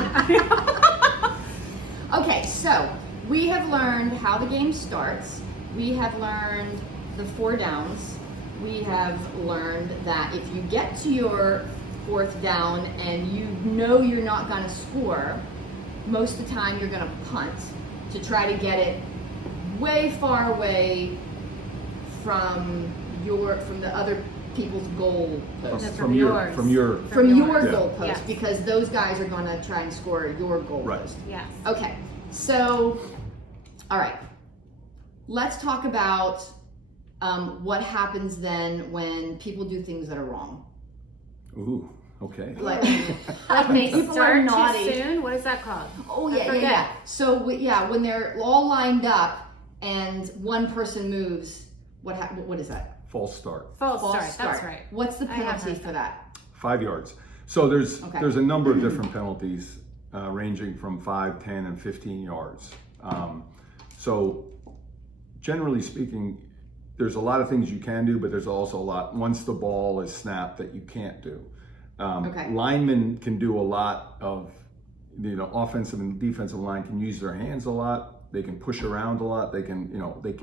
Okay, so we have learned how the game starts. We have learned the 4 downs. We have learned that if you get to your 4th down and you know you're not going to score, most of the time you're going to punt to try to get it way far away from the other people's goal post. That's From yours. your From your yours. goal post, Yes. because those guys are going to try and score your goal Right. post. Yes. Okay, so, all right. Let's talk about what happens then when people do things that are wrong. Ooh, Okay. Like They people are start naughty. too soon. What is that called? Oh I yeah, forget. yeah. So when they're all lined up and one person moves, what is that? False start. False False start. start. That's right. What's the I have penalty heard for that? 5 yards. So there's Okay. a number of different penalties ranging from 5, 10, and 15 yards. So generally speaking, there's a lot of things you can do, but there's also a lot once the ball is snapped that you can't do. Linemen can do a lot of, offensive and defensive line can use their hands a lot. They can push around a lot. They can,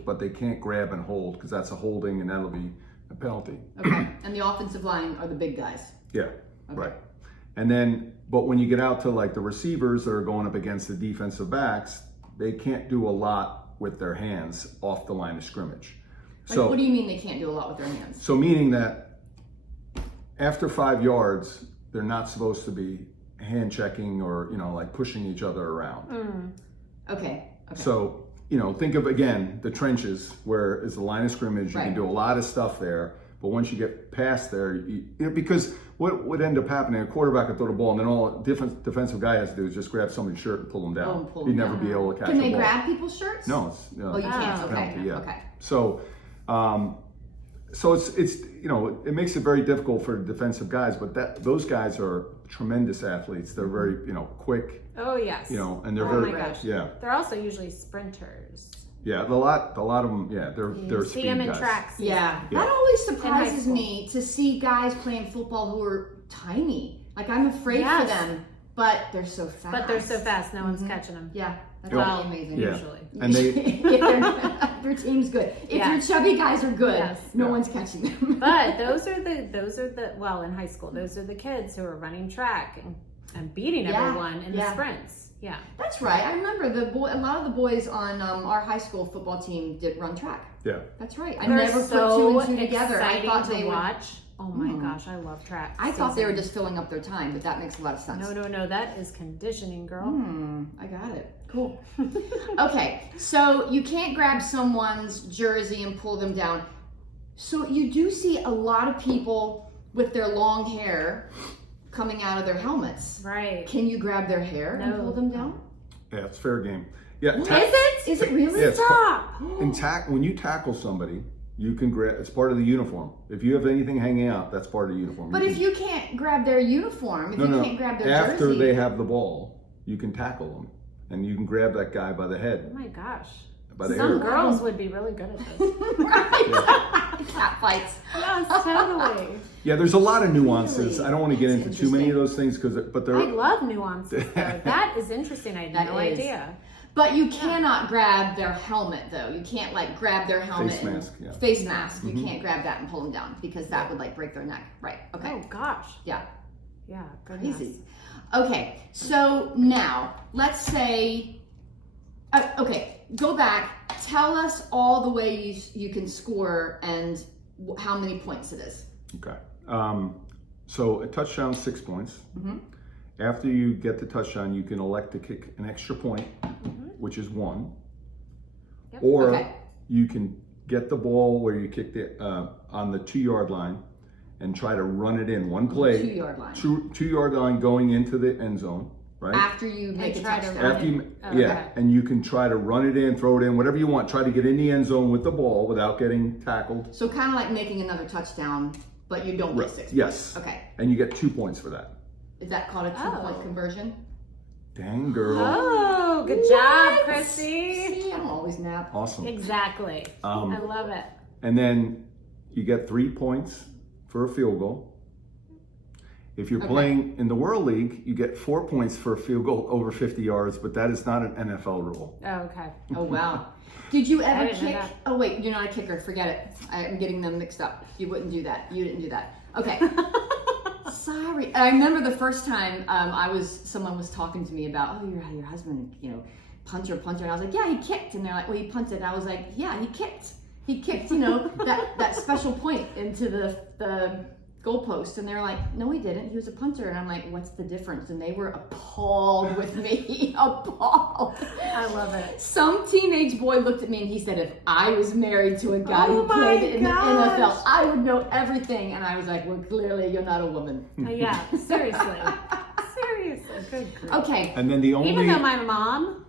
but they can't grab and hold because that's a holding and that'll be a penalty. Okay. And the offensive line are the big guys. Yeah, right. And then, but when you get out to like the receivers that are going up against the defensive backs, they can't do a lot with their hands off the line of scrimmage. Like, what do you mean they can't do a lot with their hands? So meaning that after 5 yards, they're not supposed to be hand checking or, like pushing each other around. Okay. So, think of, again, the trenches where it's the line of scrimmage. You can do a lot of stuff there. But once you get past there, because what would end up happening, a quarterback would throw the ball and then all defensive guy has to do is just grab somebody's shirt and pull them down. He'd never be able to catch the ball. Can they grab people's shirts? No, it's Oh, you can't. Okay. penalty, yeah. Okay. So, so it's it makes it very difficult for defensive guys, but those guys are tremendous athletes. They're very quick. Oh yes. And they're Oh very my gosh. yeah. They're also usually sprinters. Yeah, a lot of them. Yeah, they're See speed them in guys. tracks. Yeah. Yeah. That always high surprises school. me to see guys playing football who are tiny. Like I'm afraid for Yes. them, but they're so fast. But they're so fast, no one's catching them. Yeah, that's Well, really amazing. Yeah. Usually. And they if their team's good. If Yeah. your chubby guys are good, Yes. no Yeah. one's catching them. But those are the well, in high school, those are the kids who are running track and beating Yeah. everyone in the Yeah. sprints. Yeah. That's right. I remember a lot of the boys on our high school football team did run track. yeah. That's right. I They're never so put 2 and 2 together. I exciting thought to they would. watch. Oh my gosh, I love track. I thought they were season. just filling up their time, but that makes a lot of sense. No, that is conditioning, girl. I got it. Cool. Okay, so you can't grab someone's jersey and pull them down. So you do see a lot of people with their long hair coming out of their helmets. Right. Can you grab their hair and No. pull them down? Yeah, it's fair game. Yeah, Is it? Is it really? Yeah, it's Stop. when you tackle somebody, you can grab. It's part of the uniform. If you have anything hanging out, that's part of the uniform. But if you can't grab their uniform, if you can't grab their after jersey. they have the ball, you can tackle them, and you can grab that guy by the head, Oh my gosh. by the Some hair. girls would be really good at this. Right. Cat fights. Yes, totally. Yeah, there's a lot of nuances. Really? I don't want to get That's into too many of interesting. those things but I they're love nuances though. That is interesting. I had That no is. idea. But you cannot grab their helmet, though. You can't grab their helmet. Face and- mask, yeah. Face mask. You can't grab that and pull them down because that would break their neck. Right. Okay. Oh gosh. Yeah. Yeah. Goodness. Crazy. Okay. So now let's say. Okay. Go back. Tell us all the ways you can score and how many points it is. Okay. So a touchdown, 6 points. Mm-hmm. After you get the touchdown, you can elect to kick an extra point, which is 1. Yep. Or Okay. you can get the ball where you kicked it on the 2-yard line and try to run it in one play. 2-yard line. 2-yard line going into the end zone, right? After you make a try to touchdown. run After you, Oh, yeah, okay. and you can try to run it in, throw it in, whatever you want. Try to get in the end zone with the ball without getting tackled. So kind of like making another touchdown, but you don't get 6 Yes. points. Okay. And you get 2 points for that. Is that called a 2-point Oh. conversion? Dang, girl. Oh, good What? job, Krissy. See, I don't always nap. Awesome. Exactly. I love it. And then you get 3 points for a field goal. If you're playing in the World League, you get 4 points for a field goal over 50 yards, but that is not an NFL rule. Oh, okay. Oh, wow. Did you ever didn't know kick? that. Oh, wait, you're not a kicker. Forget it. I'm getting them mixed up. You wouldn't do that. You didn't do that. Okay. Sorry. I remember the first time someone was talking to me about, your husband, punter. And I was like, yeah, he kicked. And they're like, well, he punted. I was like, yeah, he kicked. He kicked, that special point into the goalpost, and they're like, no, he didn't. He was a punter. And I'm like, what's the difference? And they were appalled with me. Appalled. I love it. Some teenage boy looked at me and he said, if I was married to a guy Oh who played in the gosh. NFL, I would know everything. And I was like, well, clearly you're not a woman. Yeah, seriously. Seriously. Good grief. Okay. And then the only Even though my mom,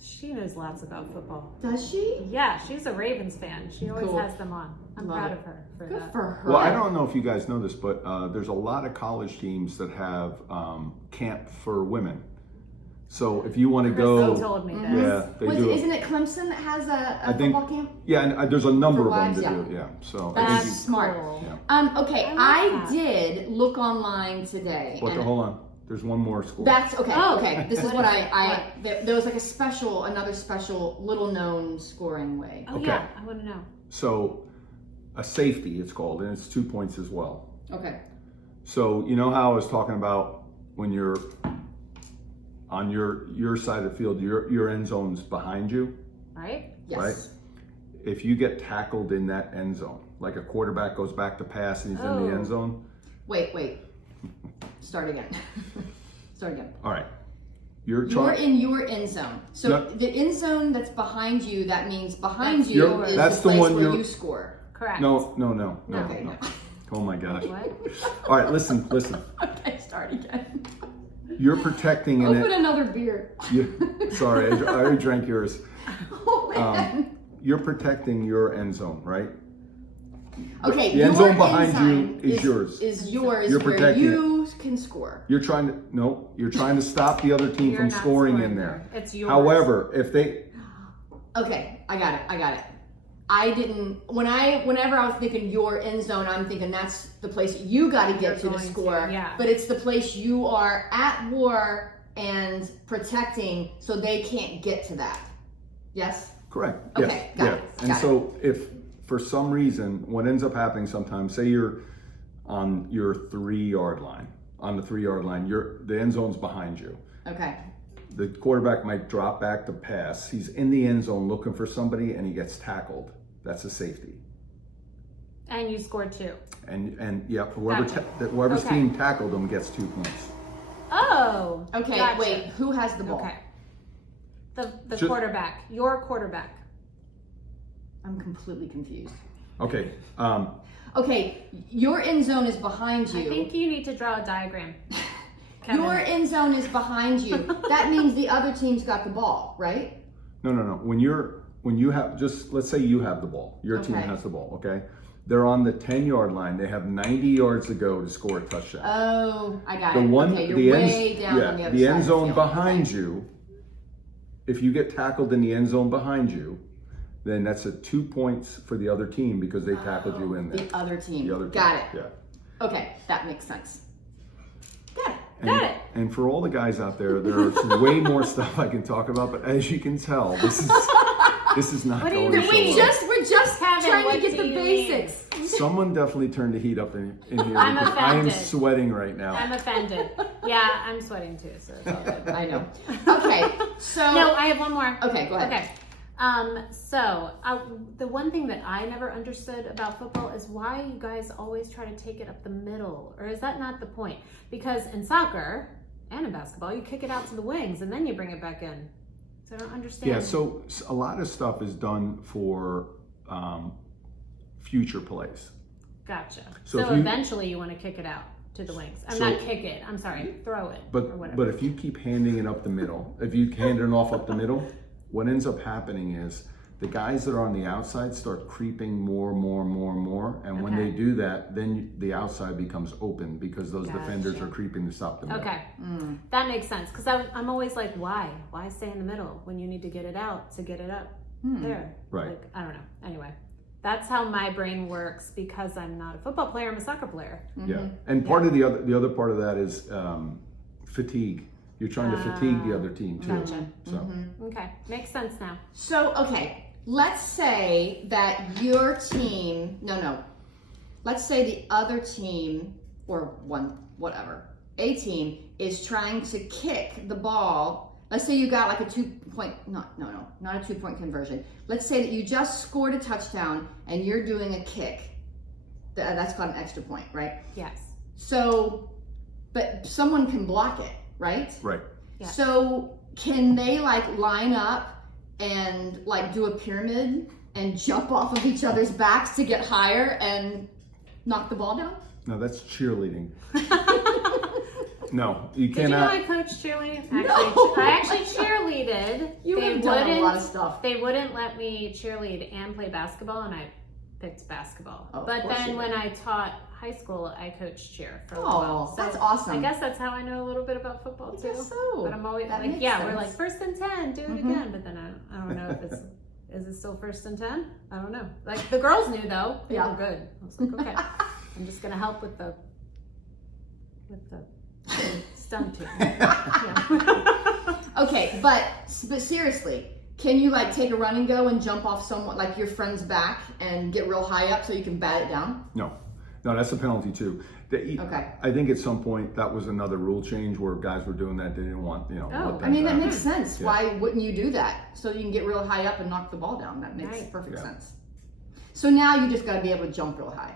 she knows lots about football. Does she? Yeah, she's a Ravens fan. She always Cool. has them on. I'm Love proud it. of her for Good that. for her. Well, I don't know if you guys know this, but there's a lot of college teams that have camp for women. So if you want to Krissy go, told me this. yeah, they do. Isn't it Clemson that has a I think- football camp? Yeah, and there's a number For of them wives, to yeah. do. Yeah, so I That's think. smart. cool. Yeah. Okay, I love I that. did look online today. But and hold on, there's one more school. That's okay. Oh. Okay, this is What what is it? there was like another special, little known scoring way. Oh Okay. yeah, I want to know. So a safety, it's called, and it's 2 points as well. Okay. So you know how I was talking about when you're on your side of the field, your end zone's behind you. Right? Yes. Right. If you get tackled in that end zone, like a quarterback goes back to pass and he's in the Oh. end zone. Wait. Start again. Start again. All right, you're You're trying. in your end zone. So Yep. the end zone that's behind you, that means behind That's you yours. is That's the the place one where you're- you score. Correct. No. Okay, no. Oh my gosh. What? All right, listen. Okay, start again. You're protecting in Open it. another beer. Sorry, I already drank yours. Oh man. You're protecting your end zone, right? Okay, The end your zone behind you zone is yours. Is yours You're where protecting you can score. You're trying to stop the other team You're from not scoring in scoring there. there. It's yours. However, if they Okay, I got it. I didn't. Whenever I was thinking your end zone, I'm thinking that's the place you got to get to You're going score. to, yeah. But it's the place you are at war and protecting, so they can't get to that. Yes. correct, Okay, yes, got yeah. it, And got so if for some reason what ends up happening sometimes, say you're on your 3-yard line, on the 3-yard line, the end zone's behind you. Okay. The quarterback might drop back to pass. He's in the end zone looking for somebody and he gets tackled. That's a safety. And you scored 2. And yeah, Gotcha. whoever's Okay. team tackled him gets 2 points. Oh. Okay. Gotcha. Wait. Who has the ball? Okay. The Should- quarterback. Your quarterback. I'm completely confused. Okay. Okay. Your end zone is behind you. I think you need to draw a diagram. Kevin. Your end zone is behind you. That means the other team's got the ball, right? No. When you have, just let's say you have the ball. Your team Okay. has the ball. Okay. They're on the 10-yard line. They have 90 yards to go to score a touchdown. Oh, I got The it. one, okay, you're the way end, down yeah, on the other the side end of the zone field. behind Okay. you. If you get tackled in the end zone behind you, then that's a 2 points for the other team because they tackled you in there. The other team. The other team. Got it. Yeah. Okay, that makes sense. Got it. Got it. And for all the guys out there's way more stuff I can talk about, but as you can tell, this is not What do you going mean? so well. We're just Kevin, trying what to get do the you basics. Someone definitely turned the heat up in here. I'm because I am offended. sweating right now. I'm offended. Yeah, I'm sweating too, so it's all good. I know. Okay, so No, I have one more. Okay, go ahead. Okay. So the one thing that I never understood about football is why you guys always try to take it up the middle, or is that not the point? Because in soccer and in basketball, you kick it out to the wings and then you bring it back in. So I don't understand. Yeah, so a lot of stuff is done for future plays. Gotcha. So So, if you- eventually you want to kick it out to the wings. I'm So- not kick it. I'm sorry, throw it or whatever. But if you keep handing it up the middle, if you hand it off up the middle, what ends up happening is the guys that are on the outside start creeping more, and when Okay. they do that, then the outside becomes open because those defenders Gotcha. are creeping to stop the middle. Okay, that makes sense. Because I'm always like, why? Why stay in the middle when you need to get it out to get it up there? Right. Like, I don't know. Anyway, that's how my brain works because I'm not a football player. I'm a soccer player. Yeah, and part of the other part of that is fatigue. You're trying to fatigue the other team too. Gotcha. So Okay, makes sense now. So, okay, let's say that your team, let's say the other team, or a team is trying to kick the ball. Let's say you got like a 2-point, not a 2-point conversion. Let's say that you just scored a touchdown and you're doing a kick. That's called an extra point, right? Yes. So, but someone can block it, right? Right. Yeah. So can they like line up and like do a pyramid and jump off of each other's backs to get higher and knock the ball down? No, that's cheerleading. No, you Did you know cannot. I coached cheerleading? No. I actually cheerleaded. You have done a lot of stuff. They wouldn't let me cheerlead and play basketball, and I picked basketball. Oh, of but course then you when did. I taught high school, I coached cheer for a Oh, while. So that's awesome. I guess that's how I know a little bit about football I too. guess so. But I'm always That like, makes yeah, we're sense. like 1st and 10, do it Mhm. again. But then I don't know if it's is it still 1st and 10? I don't know. Like the girls knew though. They Yeah. were good. I was like, okay, I'm just gonna help with the stunt team. Yeah. Okay, but seriously, can you like take a run and go and jump off someone like your friend's back and get real high up so you can bat it down? No, that's a penalty too. Okay. I think at some point that was another rule change where guys were doing that. They didn't want, Oh, let them I mean, that back. makes sense. Yeah. Why wouldn't you do that? So you can get real high up and knock the ball down. That makes Right. perfect Yeah. sense. So now you just got to be able to jump real high.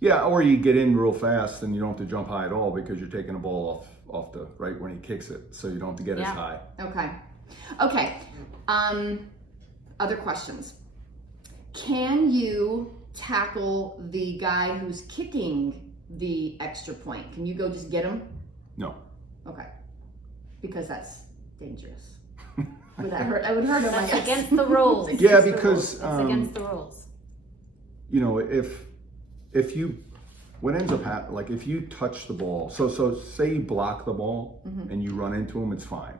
Yeah, or you get in real fast and you don't have to jump high at all because you're taking the ball off the right when he kicks it, so you don't have to get as Yeah. high. Okay. Other questions. Can you tackle the guy who's kicking the extra point? Can you go just get him? No. Okay. Because that's dangerous. Would that hurt? I would hurt him. I That's guess. against the rules. It's Yeah, against the because That's against the rules. If you what ends up happening, like if you touch the ball, so say you block the ball and you run into him, it's fine.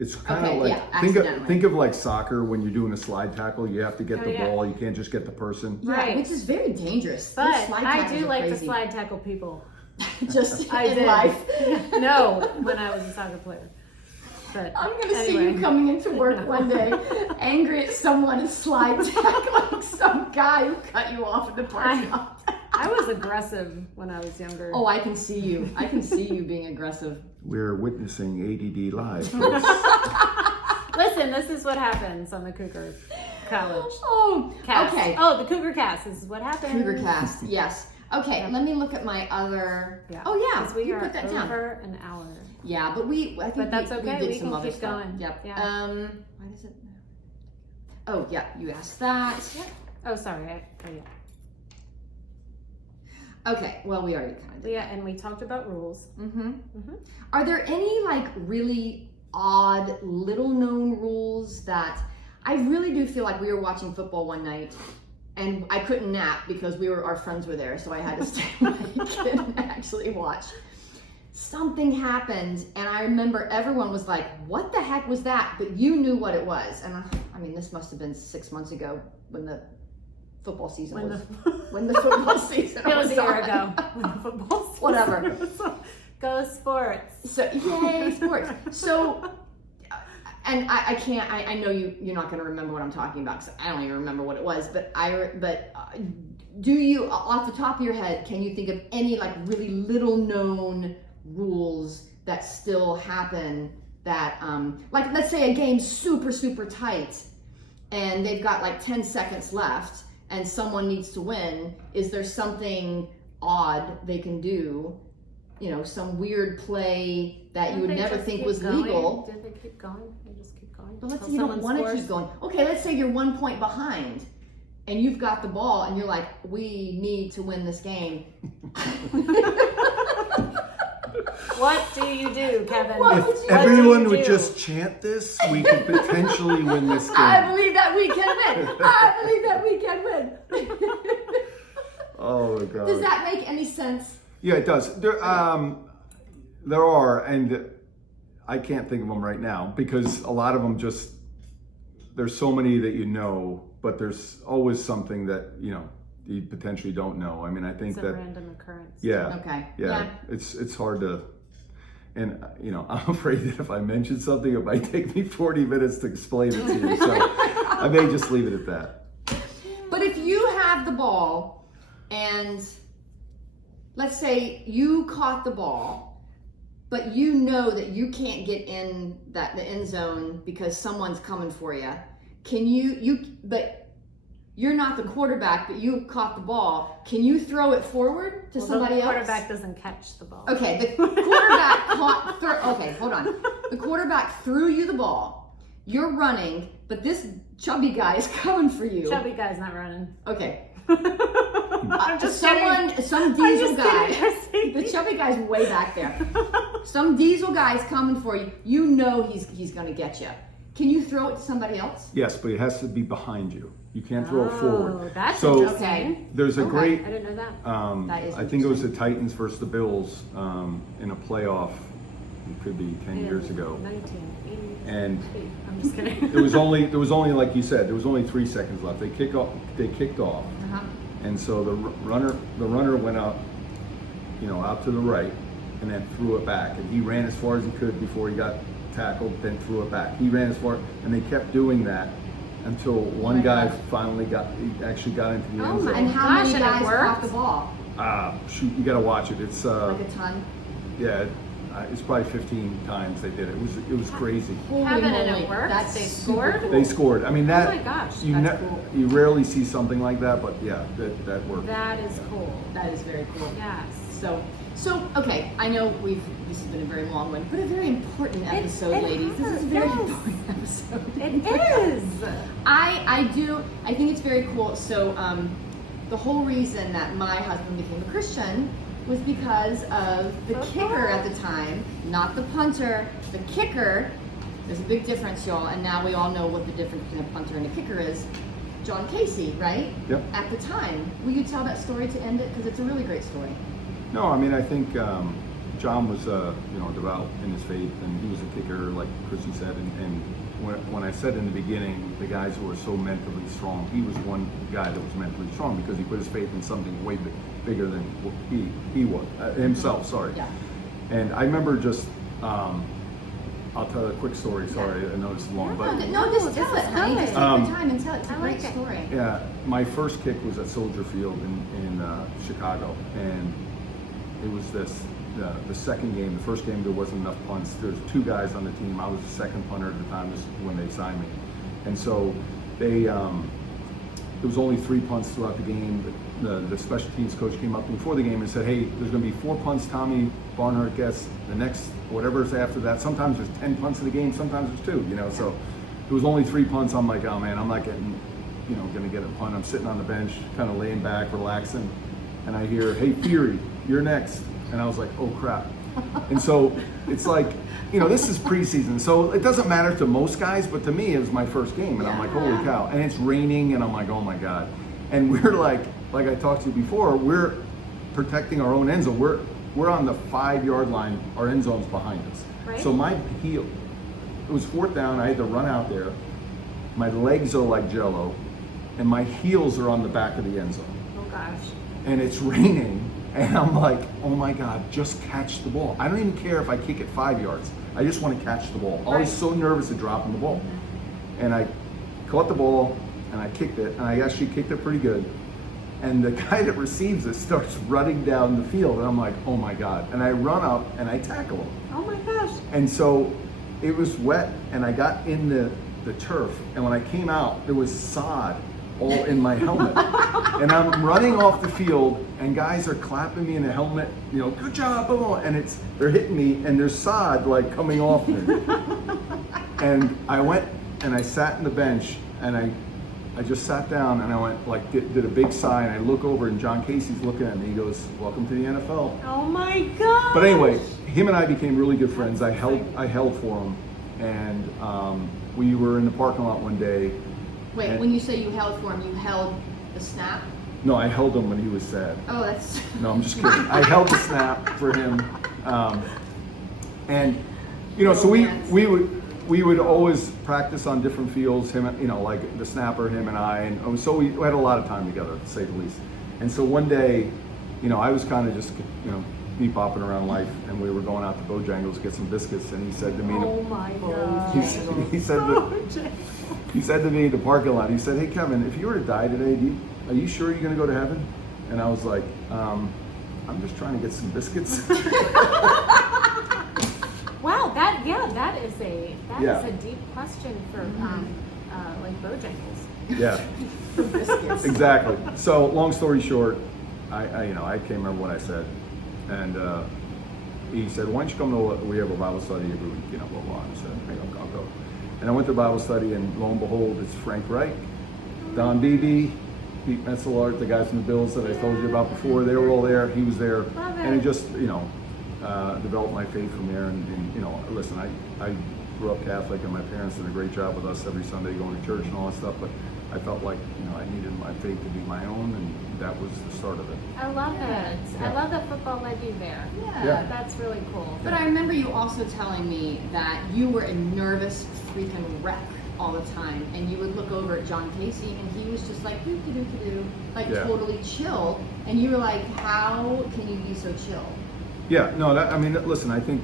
It's kind of Okay, like yeah, think accidentally. of like soccer when you're doing a slide tackle, you have to get Oh, the yeah. ball, you can't just get the person. Yeah, Right. which is very dangerous. Those But slide I tackles do are like to crazy. slide tackle people. Just I in did. life. No, when I was a soccer player. But I'm gonna see anyway. you coming into work one day, angry at someone and slide tackling some guy who cut you off in the parking lot. I was aggressive when I was younger. Oh, I can see you. I can see you being aggressive. We're witnessing ADD live. folks. Listen, this is what happens on the Cougar College Oh, cast. okay. Oh, the Cougar cast. This is what happens. Cougar cast, yes. Okay, Yep. let me look at my other. Yeah. Oh yeah, 'Cause we you are put that down. over an hour. Yeah, but I think But that's we okay, did we some can other keep stuff. going. Yep. Yeah. Why does it? Oh yeah, you asked that. Oh, sorry. Yeah. Okay, well we already kind of did. Yeah, and we talked about rules. Are there any like really odd, little known rules that I really do feel like we were watching football one night and I couldn't nap because our friends were there, so I had to stay awake and actually watch. Something happened and I remember everyone was like, what the heck was that? But you knew what it was. And I mean, this must have been 6 months ago when the football season when the football season It was a year on. ago. When the football season Whatever. was on. Go sports. So yay, sports. So, and I can't. I know you're not going to remember what I'm talking about because I don't even remember what it was. But do you, off the top of your head, can you think of any like really little known rules that still happen? That like let's say a game's super tight, and they've got like 10 seconds left, and someone needs to win. Is there something odd they can do? Some weird play that you would Didn't they never just think keep was going? legal. Did they keep going? They just keep going. But let's Till say you don't someone want to scores? keep going. Okay, let's say you're 1 point behind and you've got the ball and you're like, we need to win this game. What do you do, Kevin? What If would you everyone do? would just chant this, we could potentially win this I game. believe that we can win. I believe that we can win. Oh my God. Does that make any sense? Yeah, it does. There are, and I can't think of them right now because a lot of them just, there's so many that but there's always something that, you potentially don't know. I mean, I think It's a that, random occurrence. yeah, Okay. yeah, it's hard to, and I'm afraid that if I mention something, it might take me 40 minutes to explain it to you. So I may just leave it at that. But if you have the ball and let's say you caught the ball, but you know that you can't get in the end zone because someone's coming for you. Can but you're not the quarterback, but you caught the ball. Can you throw it forward to somebody else? The quarterback doesn't catch the ball. Okay, the quarterback okay, hold on. The quarterback threw you the ball. You're running, but this chubby guy is coming for you. Chubby guy's not running. Okay. I'm just kidding. Some diesel guy. The chubby guy's way back there. Some diesel guy's coming for you. You know he's gonna get you. Can you throw it to somebody else? Yes, but it has to be behind you. You can't throw it forward. That's so interesting. There's a great. I didn't know that. That is I think it was the Titans versus the Bills in a playoff. It could be 10 years ago. 1980. And I'm just kidding. there was only like you said, there was only 3 seconds left. They kicked off, Uh-huh. and so the runner went up, out to the right, and then threw it back. And he ran as far as he could before he got tackled, then threw it back. He ran as far, and they kept doing that until one guy finally actually got into the end zone. And how many guys caught the ball? Shoot, you got to watch it. It's Like a ton. yeah. It's probably 15 times they did it. It was crazy. Holy Kevin, and moly. it worked? That's They super scored? cool. They scored. I mean that. Oh my gosh, you that's cool. You rarely see something like that, but yeah, that worked. That is cool. That is very cool. Yes. So okay, I know this has been a very long one, but a very important episode, it ladies. This is a is. very Yes. important episode. It is. I think it's very cool. So the whole reason that my husband became a Christian was because of the kicker at the time, not the punter, the kicker. There's a big difference, y'all, and now we all know what the difference between a punter and a kicker is. John Casey, right? Yep. At the time. Will you tell that story to end it? Because it's a really great story. No, I mean I think John was devout in his faith, and he was a kicker, like Krissy said. And when I said in the beginning, the guys who are so mentally strong, he was one guy that was mentally strong because he put his faith in something way bigger than what he was himself. Sorry. Yeah. And I remember just. I'll tell a quick story. Sorry, I know it's long, but No, just tell it, honey. Just take your time and tell it. It's a I great like it. story. yeah, my first kick was at Soldier Field in Chicago, and it was the second game. The first game there wasn't enough punts. There's 2 guys on the team. I was the second punter at the time. This is when they signed me, and so they there was only 3 punts throughout the game. The special teams coach came up before the game and said, "Hey, there's going to be 4 punts. Tommy Barnhart gets the next whatever's after that. Sometimes there's 10 punts in the game. Sometimes there's 2. So there was only 3 punts. I'm like, oh man, I'm not getting, going to get a punt. I'm sitting on the bench, kind of laying back, relaxing, and I hear, "Hey, Feighery, you're next." And I was like, oh crap. And so it's like, this is preseason, so it doesn't matter to most guys, but to me, it was my first game, and I'm like, holy cow. And it's raining, and I'm like, oh my God. And we're like I talked to you before, we're protecting our own end zone. We're on the 5-yard line. Our end zone's behind us. Right. So my heel, it was 4th down. I had to run out there. My legs are like Jello, and my heels are on the back of the end zone. Oh gosh. And it's raining, and I'm like, oh my God, just catch the ball. I don't even care if I kick it 5 yards. I just want to catch the ball. I was so nervous at dropping the ball. And I caught the ball, and I kicked it, and I actually kicked it pretty good. And the guy that receives it starts running down the field, and I'm like, oh my God. And I run up, and I tackle him. Oh my gosh. And so it was wet, and I got in the turf, and when I came out, there was sod all in my helmet. And I'm running off the field, and guys are clapping me in the helmet, good job, and they're hitting me, and there's sod like coming off me. And I went and I sat in the bench, and I just sat down, and I went did a big sigh, and I look over, and John Casey's looking at me. He goes, "Welcome to the NFL." Oh my God. But anyway, him and I became really good friends. I held for him, and we were in the parking lot one day. Wait, when you say you held for him, you held the snap? No, I held him when he was sad. Oh, that's... No, I'm just kidding. I held the snap for him, and so we would always practice on different fields. Him, like the snapper, him and I, and so we had a lot of time together, to say the least. And so one day, I was kind of just bopping around life, and we were going out to Bojangles to get some biscuits, and he said to me, oh my God. he said to me in the parking lot, he said, "Hey Kevin, if you were to die today, are you sure you're going to go to heaven?" And I was like, I'm just trying to get some biscuits. Wow, that is a Yeah. deep question for like Bojangles. Yeah, for biscuits. exactly. So long story short, I can't remember what I said, and he said, "Why don't you come to? We have a Bible study every week, blah blah blah." I said, "I'll go." And I went to Bible study, and lo and behold, it's Frank Reich, Don Beebe, Pete Metzelaar, the guys from the Bills that I told you about before. They were all there. He was there, Love and it it. just developed my faith from there. And listen, I grew up Catholic, and my parents did a great job with us every Sunday going to church and all that stuff. But I felt like I needed my faith to be my own, and that was the start of it. I love Yeah. it. I love that football led you there. Yeah. That's really cool. But I remember you also telling me that you were a nervous freaking wreck all the time, and you would look over at John Casey, and he was just like doo-doo-doo-doo, like Yeah. totally chill, and you were like, how can you be so chill? Yeah, no, listen, I think,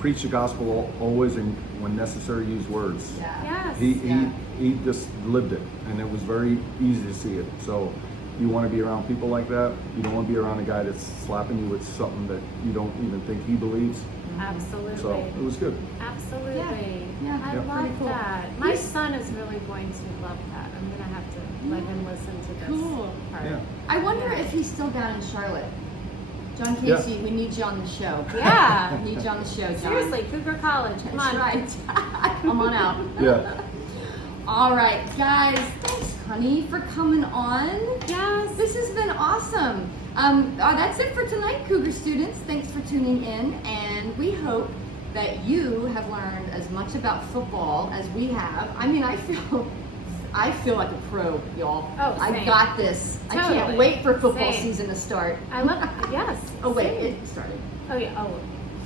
preach the gospel always, and when necessary, use words. Yes. He just lived it, and it was very easy to see it. So you want to be around people like that. You don't want to be around a guy that's slapping you with something that you don't even think he believes. Absolutely. So it was good. Absolutely. Yeah. I Yeah. love Pretty cool. that. My son is really going to love that. I'm going to have to let him listen to this Cool. part. Yeah. I wonder Yeah. if he's still down in Charlotte. John Yeah. Casey, we need you on the show. Yeah. We need you on the show, John. Seriously, Cougar College. Come That's on. right. Come on out. Yeah. All right, guys. Thanks, honey, for coming on. Yes. This has been awesome. That's it for tonight, Cougar students. Thanks for tuning in, and we hope that you have learned as much about football as we have. I mean, I feel like a pro, y'all. Oh, I same. got this. I Totally. can't wait for football Same. season to start. I love it. Yes. Oh wait, Same. it started. Oh, yeah. Oh.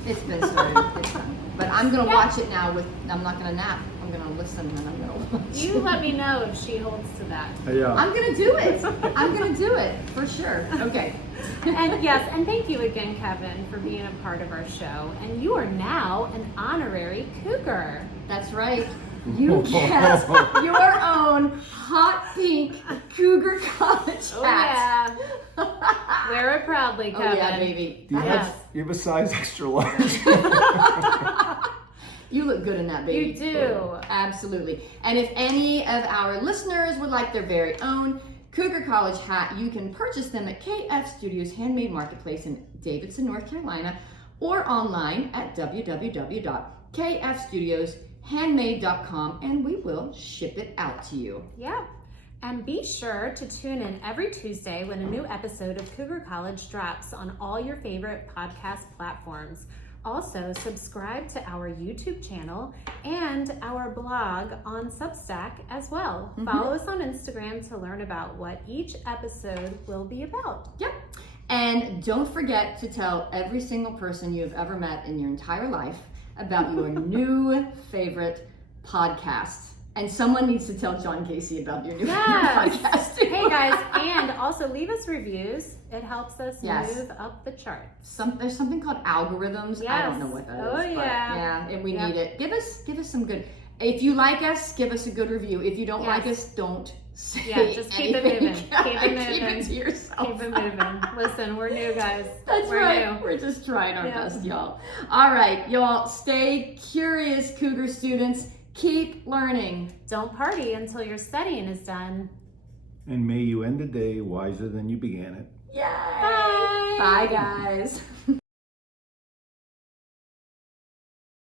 It's been started. It's done. But I'm gonna Yeah. watch it now. I'm not gonna nap. I'm gonna listen and I'm gonna watch. You let me know if she holds to that. Yeah. I'm gonna do it. I'm gonna do it for sure. Okay. And yes, and thank you again, Kevin, for being a part of our show. And you are now an honorary Cougar. That's right. You get your own hot pink Cougar College Oh, hat. yeah. Wear it proudly, Oh Kevin. yeah, baby. Do you Yes. have a size extra large? You look good in that, baby. You do. Absolutely. And if any of our listeners would like their very own Cougar College hat, you can purchase them at KF Studios Handmade Marketplace in Davidson, North Carolina, or online at www.kfstudioshandmade.com, and we will ship it out to you. Yeah. And be sure to tune in every Tuesday when a new episode of Cougar College drops on all your favorite podcast platforms. Also, subscribe to our YouTube channel and our blog on Substack as well. Follow us on Instagram to learn about what each episode will be about. Yep. And don't forget to tell every single person you've ever met in your entire life about your new favorite podcast. And someone needs to tell John Casey about your new Yes. favorite podcast too. Hey guys, and also leave us reviews. It helps us Yes. move up the charts. There's something called algorithms. I don't know what that is. Oh, but yeah. yeah, and we Yep. need it. Give us some good. If you like us, give us a good review. If you don't like Yes. us, don't say Yeah, just keep it anything. moving. Keep it moving. Keep it to yourself. Keep it moving. Listen, we're new guys. That's we're right. new. We're just trying our Yeah. best, y'all. All right, y'all. Stay curious, Cougar students. Keep learning. Don't party until your studying is done. And may you end the day wiser than you began it. Yay! Bye. Bye, guys.